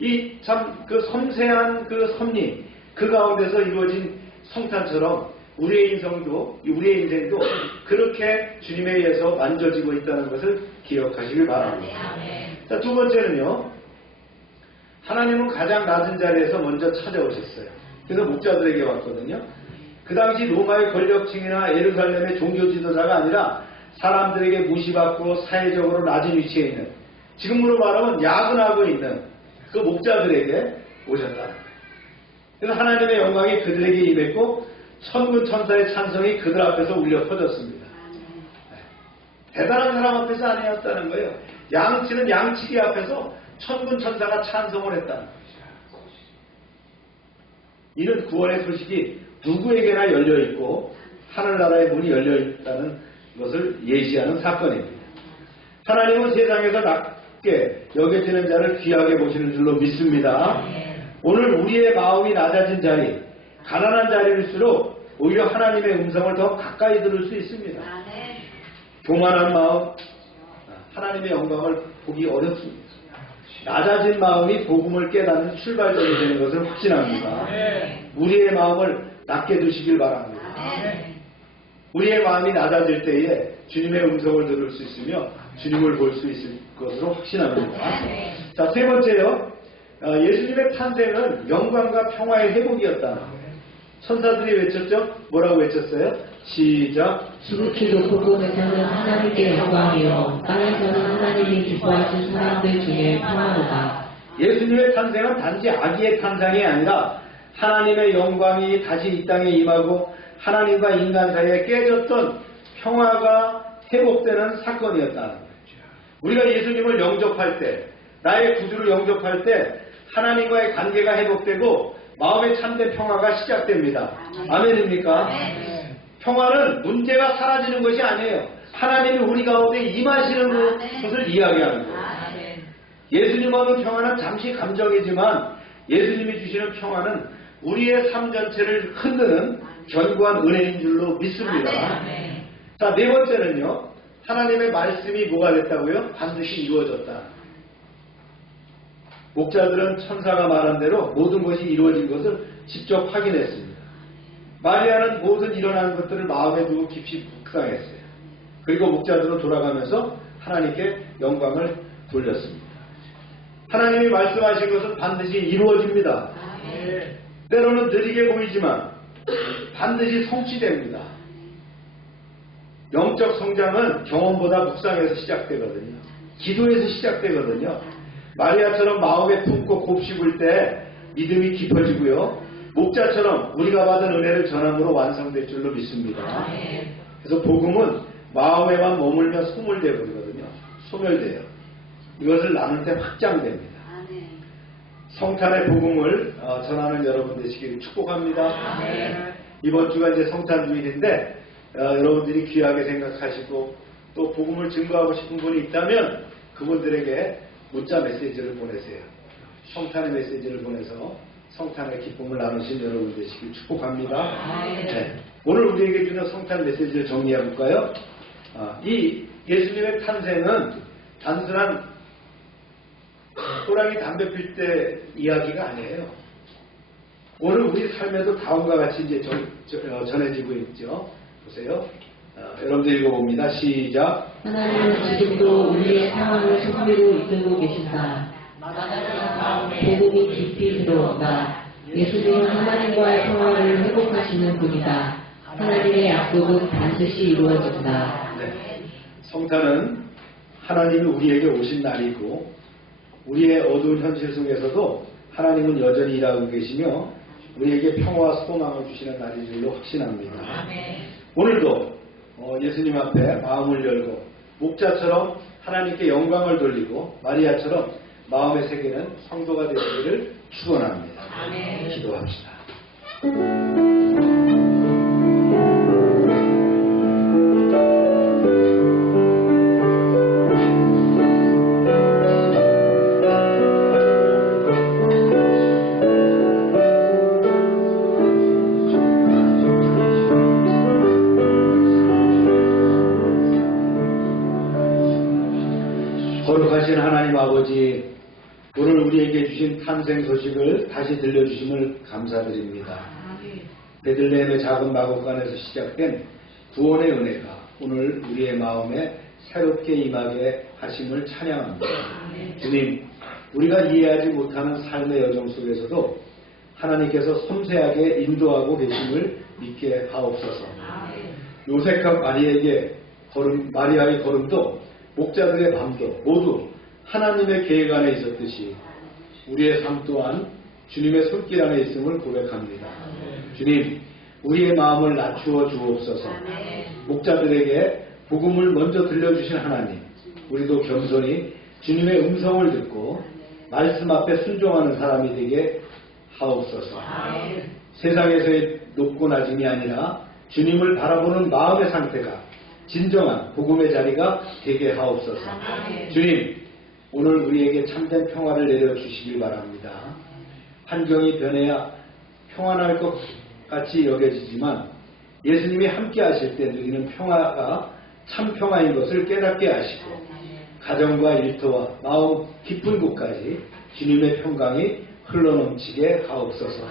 이 참 그 섬세한 그 섭리, 그 가운데서 이루어진 성탄처럼 우리의 인생도 그렇게 주님에 의해서 만져지고 있다는 것을 기억하시길 바랍니다. 자, 두 번째는요. 하나님은 가장 낮은 자리에서 먼저 찾아오셨어요. 그래서 목자들에게 왔거든요. 그 당시 로마의 권력층이나 예루살렘의 종교 지도자가 아니라 사람들에게 무시받고 사회적으로 낮은 위치에 있는, 지금으로 말하면 야근하고 있는 그 목자들에게 오셨다는 거예요. 그래서 하나님의 영광이 그들에게 임했고 천군 천사의 찬성이 그들 앞에서 울려 퍼졌습니다. 대단한 사람 앞에서 아니었다는 거예요. 양치는 양치기 앞에서 천군 천사가 찬송을 했다는 거죠. 이는 구원의 소식이 누구에게나 열려있고 하늘나라의 문이 열려있다는 것을 예시하는 사건입니다. 하나님은 세상에서 낮게 여겨지는 자를 귀하게 보시는 줄로 믿습니다. 오늘 우리의 마음이 낮아진 자리, 가난한 자리일수록 오히려 하나님의 음성을 더 가까이 들을 수 있습니다. 교만한 마음, 하나님의 영광을 보기 어렵습니다. 낮아진 마음이 복음을 깨닫는 출발점이 되는 것을 확신합니다. 우리의 마음을 낮게 두시길 바랍니다. 우리의 마음이 낮아질 때에 주님의 음성을 들을 수 있으며 주님을 볼 수 있을 것으로 확신합니다. 자, 세 번째요. 예수님의 탄생은 영광과 평화의 회복이었다. 천사들이 외쳤죠? 뭐라고 외쳤어요? 시작. 지극히 높은 곳에서는 하나님께 영광이요 땅에서는 하나님이 기뻐하신 사람들 중에 평화로다. 예수님의 탄생은 단지 아기의 탄생이 아니라 하나님의 영광이 다시 이 땅에 임하고 하나님과 인간 사이에 깨졌던 평화가 회복되는 사건이었다는 거죠. 우리가 예수님을 영접할 때, 나의 구주를 영접할 때 하나님과의 관계가 회복되고 마음의 참된 평화가 시작됩니다. 아멘입니까? 평화는 문제가 사라지는 것이 아니에요. 하나님이 우리 가운데 임하시는 것을 이야기하는 거예요. 예수님 얻은 평화는 잠시 감정이지만 예수님이 주시는 평화는 우리의 삶 전체를 흔드는 견고한 은혜인 줄로 믿습니다. 자, 네 번째는요. 하나님의 말씀이 뭐가 됐다고요? 반드시 이루어졌다. 목자들은 천사가 말한 대로 모든 것이 이루어진 것을 직접 확인했습니다. 마리아는 모든 일어난 것들을 마음에 두고 깊이 묵상했어요. 그리고 목자들은 돌아가면서 하나님께 영광을 돌렸습니다. 하나님이 말씀하신 것은 반드시 이루어집니다. 때로는 느리게 보이지만 반드시 성취됩니다. 영적 성장은 경험보다 묵상에서 시작되거든요. 기도에서 시작되거든요. 마리아처럼 마음에 품고 곱씹을 때 믿음이 깊어지고요. 목자처럼 우리가 받은 은혜를 전함으로 완성될 줄로 믿습니다. 그래서 복음은 마음에만 머물며 소멸되어 버리거든요. 소멸돼요. 이것을 나눌 때 확장됩니다. 성탄의 복음을 전하는 여러분 되시길 축복합니다. 이번 주가 이제 성탄 주일인데 여러분들이 귀하게 생각하시고 또 복음을 증거하고 싶은 분이 있다면 그분들에게 문자 메시지를 보내세요. 성탄의 메시지를 보내서 성탄의 기쁨을 나누신 여러분 되시길 축복합니다. 네. 오늘 우리에게 주는 성탄 메시지를 정리해 볼까요? 이 예수님의 탄생은 단순한 호랑이 담배 필 때 이야기가 아니에요. 오늘 우리 삶에도 다음과 같이 이제 전해지고 있죠. 보세요. 여러분들 읽어봅니다. 시작. 하나님은 지금도 우리의 상황을 섭리로 이끌고 계신다. 복음이 깊이 들어온다. 예수님은 하나님과의 평화를 회복하시는 분이다. 하나님의 약속은 반드시 이루어진다. 네. 성탄은 하나님이 우리에게 오신 날이고 우리의 어두운 현실 속에서도 하나님은 여전히 일하고 계시며 우리에게 평화와 소망을 주시는 날인 줄로 확신합니다. 오늘도 예수님 앞에 마음을 열고 목자처럼 하나님께 영광을 돌리고 마리아처럼 마음의 세계는 성도가 되시기를 축원합니다. 기도합시다. 거룩하신 하나님 아버지, 오늘 우리에게 주신 탄생 소식을 다시 들려주심을 감사드립니다. 베들레헴의 작은 마곡간에서 시작된 구원의 은혜가 오늘 우리의 마음에 새롭게 임하게 하심을 찬양합니다. 주님, 우리가 이해하지 못하는 삶의 여정 속에서도 하나님께서 섬세하게 인도하고 계심을 믿게 하옵소서. 요셉과 마리아의 걸음도 목자들의 밤도 모두 하나님의 계획 안에 있었듯이 우리의 삶 또한 주님의 손길 안에 있음을 고백합니다. 주님, 우리의 마음을 낮추어 주옵소서. 목자들에게 복음을 먼저 들려주신 하나님, 우리도 겸손히 주님의 음성을 듣고 말씀 앞에 순종하는 사람이 되게 하옵소서. 세상에서의 높고 낮음이 아니라 주님을 바라보는 마음의 상태가 진정한 복음의 자리가 되게 하옵소서. 주님, 오늘 우리에게 참된 평화를 내려주시길 바랍니다. 환경이 변해야 평안할 것 같이 여겨지지만 예수님이 함께 하실 때 누리는 평화가 참 평화인 것을 깨닫게 하시고 가정과 일터와 마음 깊은 곳까지 주님의 평강이 흘러넘치게 하옵소서.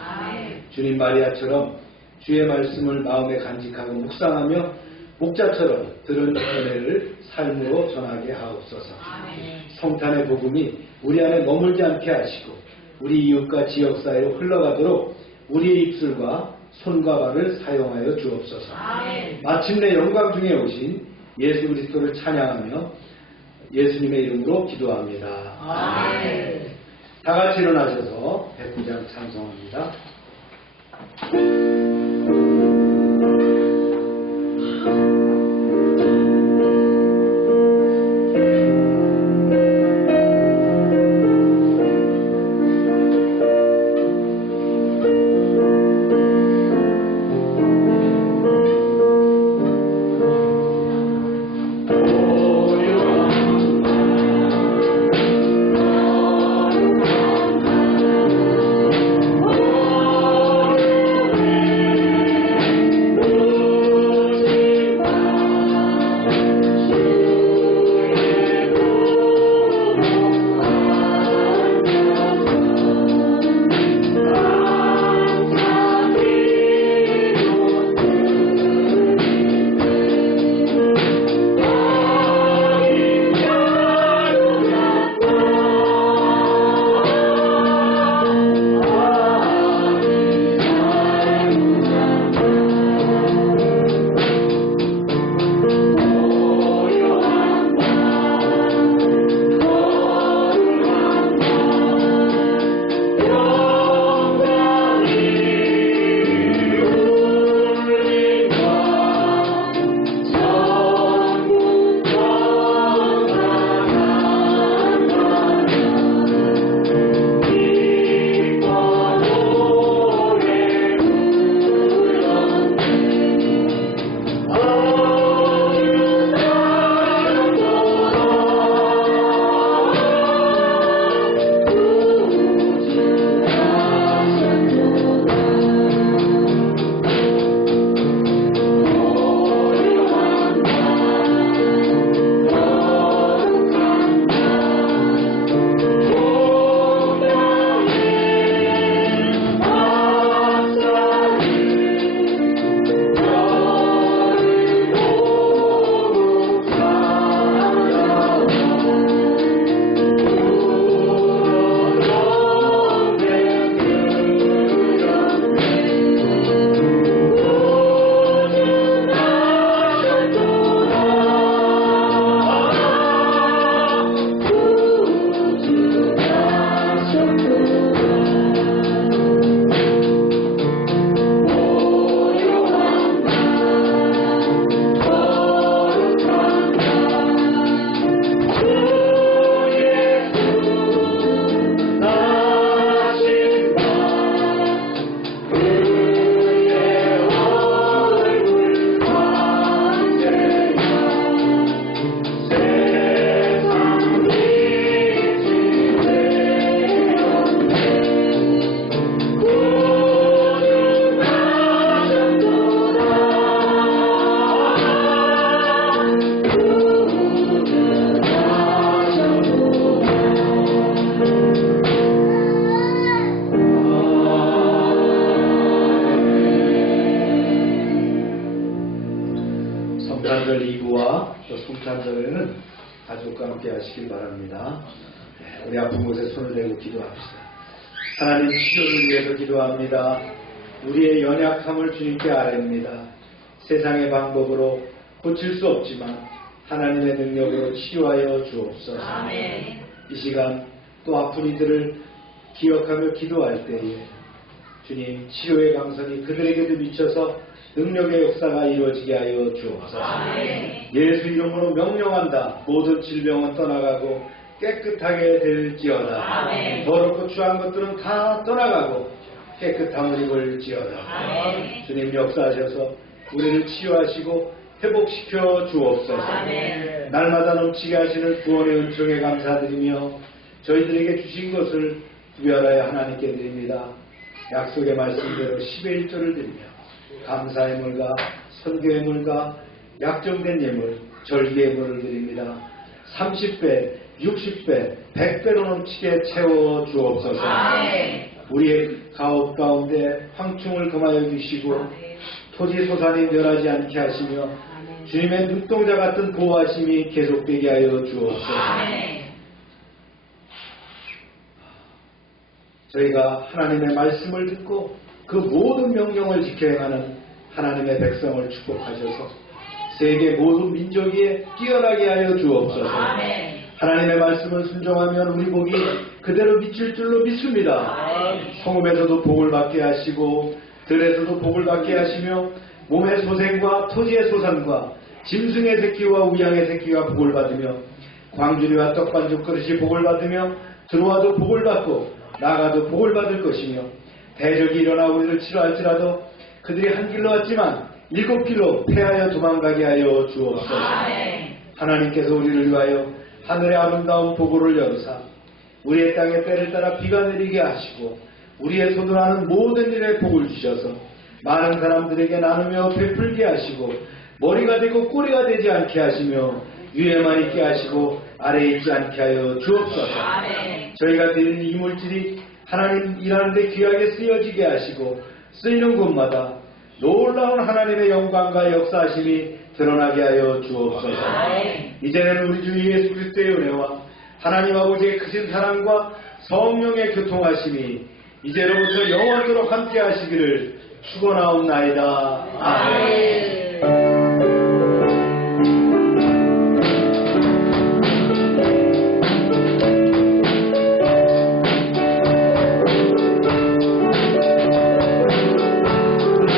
주님 마리아처럼 주의 말씀을 마음에 간직하고 묵상하며 목자처럼 들은 은혜를 삶으로 전하게 하옵소서. 성탄의 복음이 우리 안에 머물지 않게 하시고 우리 이웃과 지역 사이로 흘러가도록 우리의 입술과 손과 발을 사용하여 주옵소서. 마침내 영광 중에 오신 예수 그리스도를 찬양하며 예수님의 이름으로 기도합니다. 다 같이 일어나셔서 백부장 찬송합니다. Oh 성탄절 2부와 또 성탄절에는 가족과 함께 하시길 바랍니다. 우리 아픈 곳에 손을 대고 기도합시다. 하나님, 치료를 위해서 기도합니다. 우리의 연약함을 주님께 아뢰입니다. 세상의 방법으로 고칠 수 없지만 하나님의 능력으로 치유하여 주옵소서. 아멘. 이 시간 또 아픈 이들을 기억하며 기도할 때에 주님, 치료의 강선이 그들에게도 미쳐서 능력의 역사가 이루어지게 하여 주옵소서. 아멘. 예수 이름으로 명령한다. 모든 질병은 떠나가고 깨끗하게 될지어다. 아멘. 더럽고 추한 것들은 다 떠나가고 깨끗함을 입을지어다. 아멘. 주님, 역사하셔서 우리를 치유하시고 회복시켜 주옵소서. 아멘. 날마다 넘치게 하시는 구원의 은총에 감사드리며 저희들에게 주신 것을 구별하여 하나님께 드립니다. 약속의 말씀대로 10의 1조를 드리며 감사의 물과 선교의 물과 약정된 예물, 절기의 물을 드립니다. 30배, 60배, 100배로 넘치게 채워 주옵소서. 아멘. 우리의 가옥 가운데 황충을 금하여 주시고 토지 소산이 멸하지 않게 하시며 주님의 눈동자 같은 보호하심이 계속되게 하여 주옵소서. 아멘. 저희가 하나님의 말씀을 듣고 그 모든 명령을 지켜 행하는 하나님의 백성을 축복하셔서 세계 모든 민족 위에 뛰어나게 하여 주옵소서. 아멘. 하나님의 말씀을 순종하면 우리 복이 그대로 미칠 줄로 믿습니다. 성읍에서도 복을 받게 하시고 들에서도 복을 받게 하시며 몸의 소생과 토지의 소산과 짐승의 새끼와 우양의 새끼가 복을 받으며 광주리와 떡반죽 그릇이 복을 받으며 들어와도 복을 받고 나가도 복을 받을 것이며 대적이 일어나 우리를 치료할지라도 그들이 한 길로 왔지만 7길로 패하여 도망가게 하여 주옵소서. 아멘. 하나님께서 우리를 위하여 하늘의 아름다운 보고를 열으사 우리의 땅에 때를 따라 비가 내리게 하시고 우리의 손으로 하는 모든 일에 복을 주셔서 많은 사람들에게 나누며 베풀게 하시고 머리가 되고 꼬리가 되지 않게 하시며 위에만 있게 하시고 아래에 있지 않게 하여 주옵소서. 아멘. 저희가 드리는 이 물질이 하나님 일하는 데 귀하게 쓰여지게 하시고 쓰이는 곳마다 놀라운 하나님의 영광과 역사하심이 드러나게 하여 주옵소서. 아멘. 이제는 우리 주 예수 그리스도의 은혜와 하나님 아버지의 크신 사랑과 성령의 교통하심이 이제로부터 영원토록 함께 하시기를 축원하옵나이다. 아멘.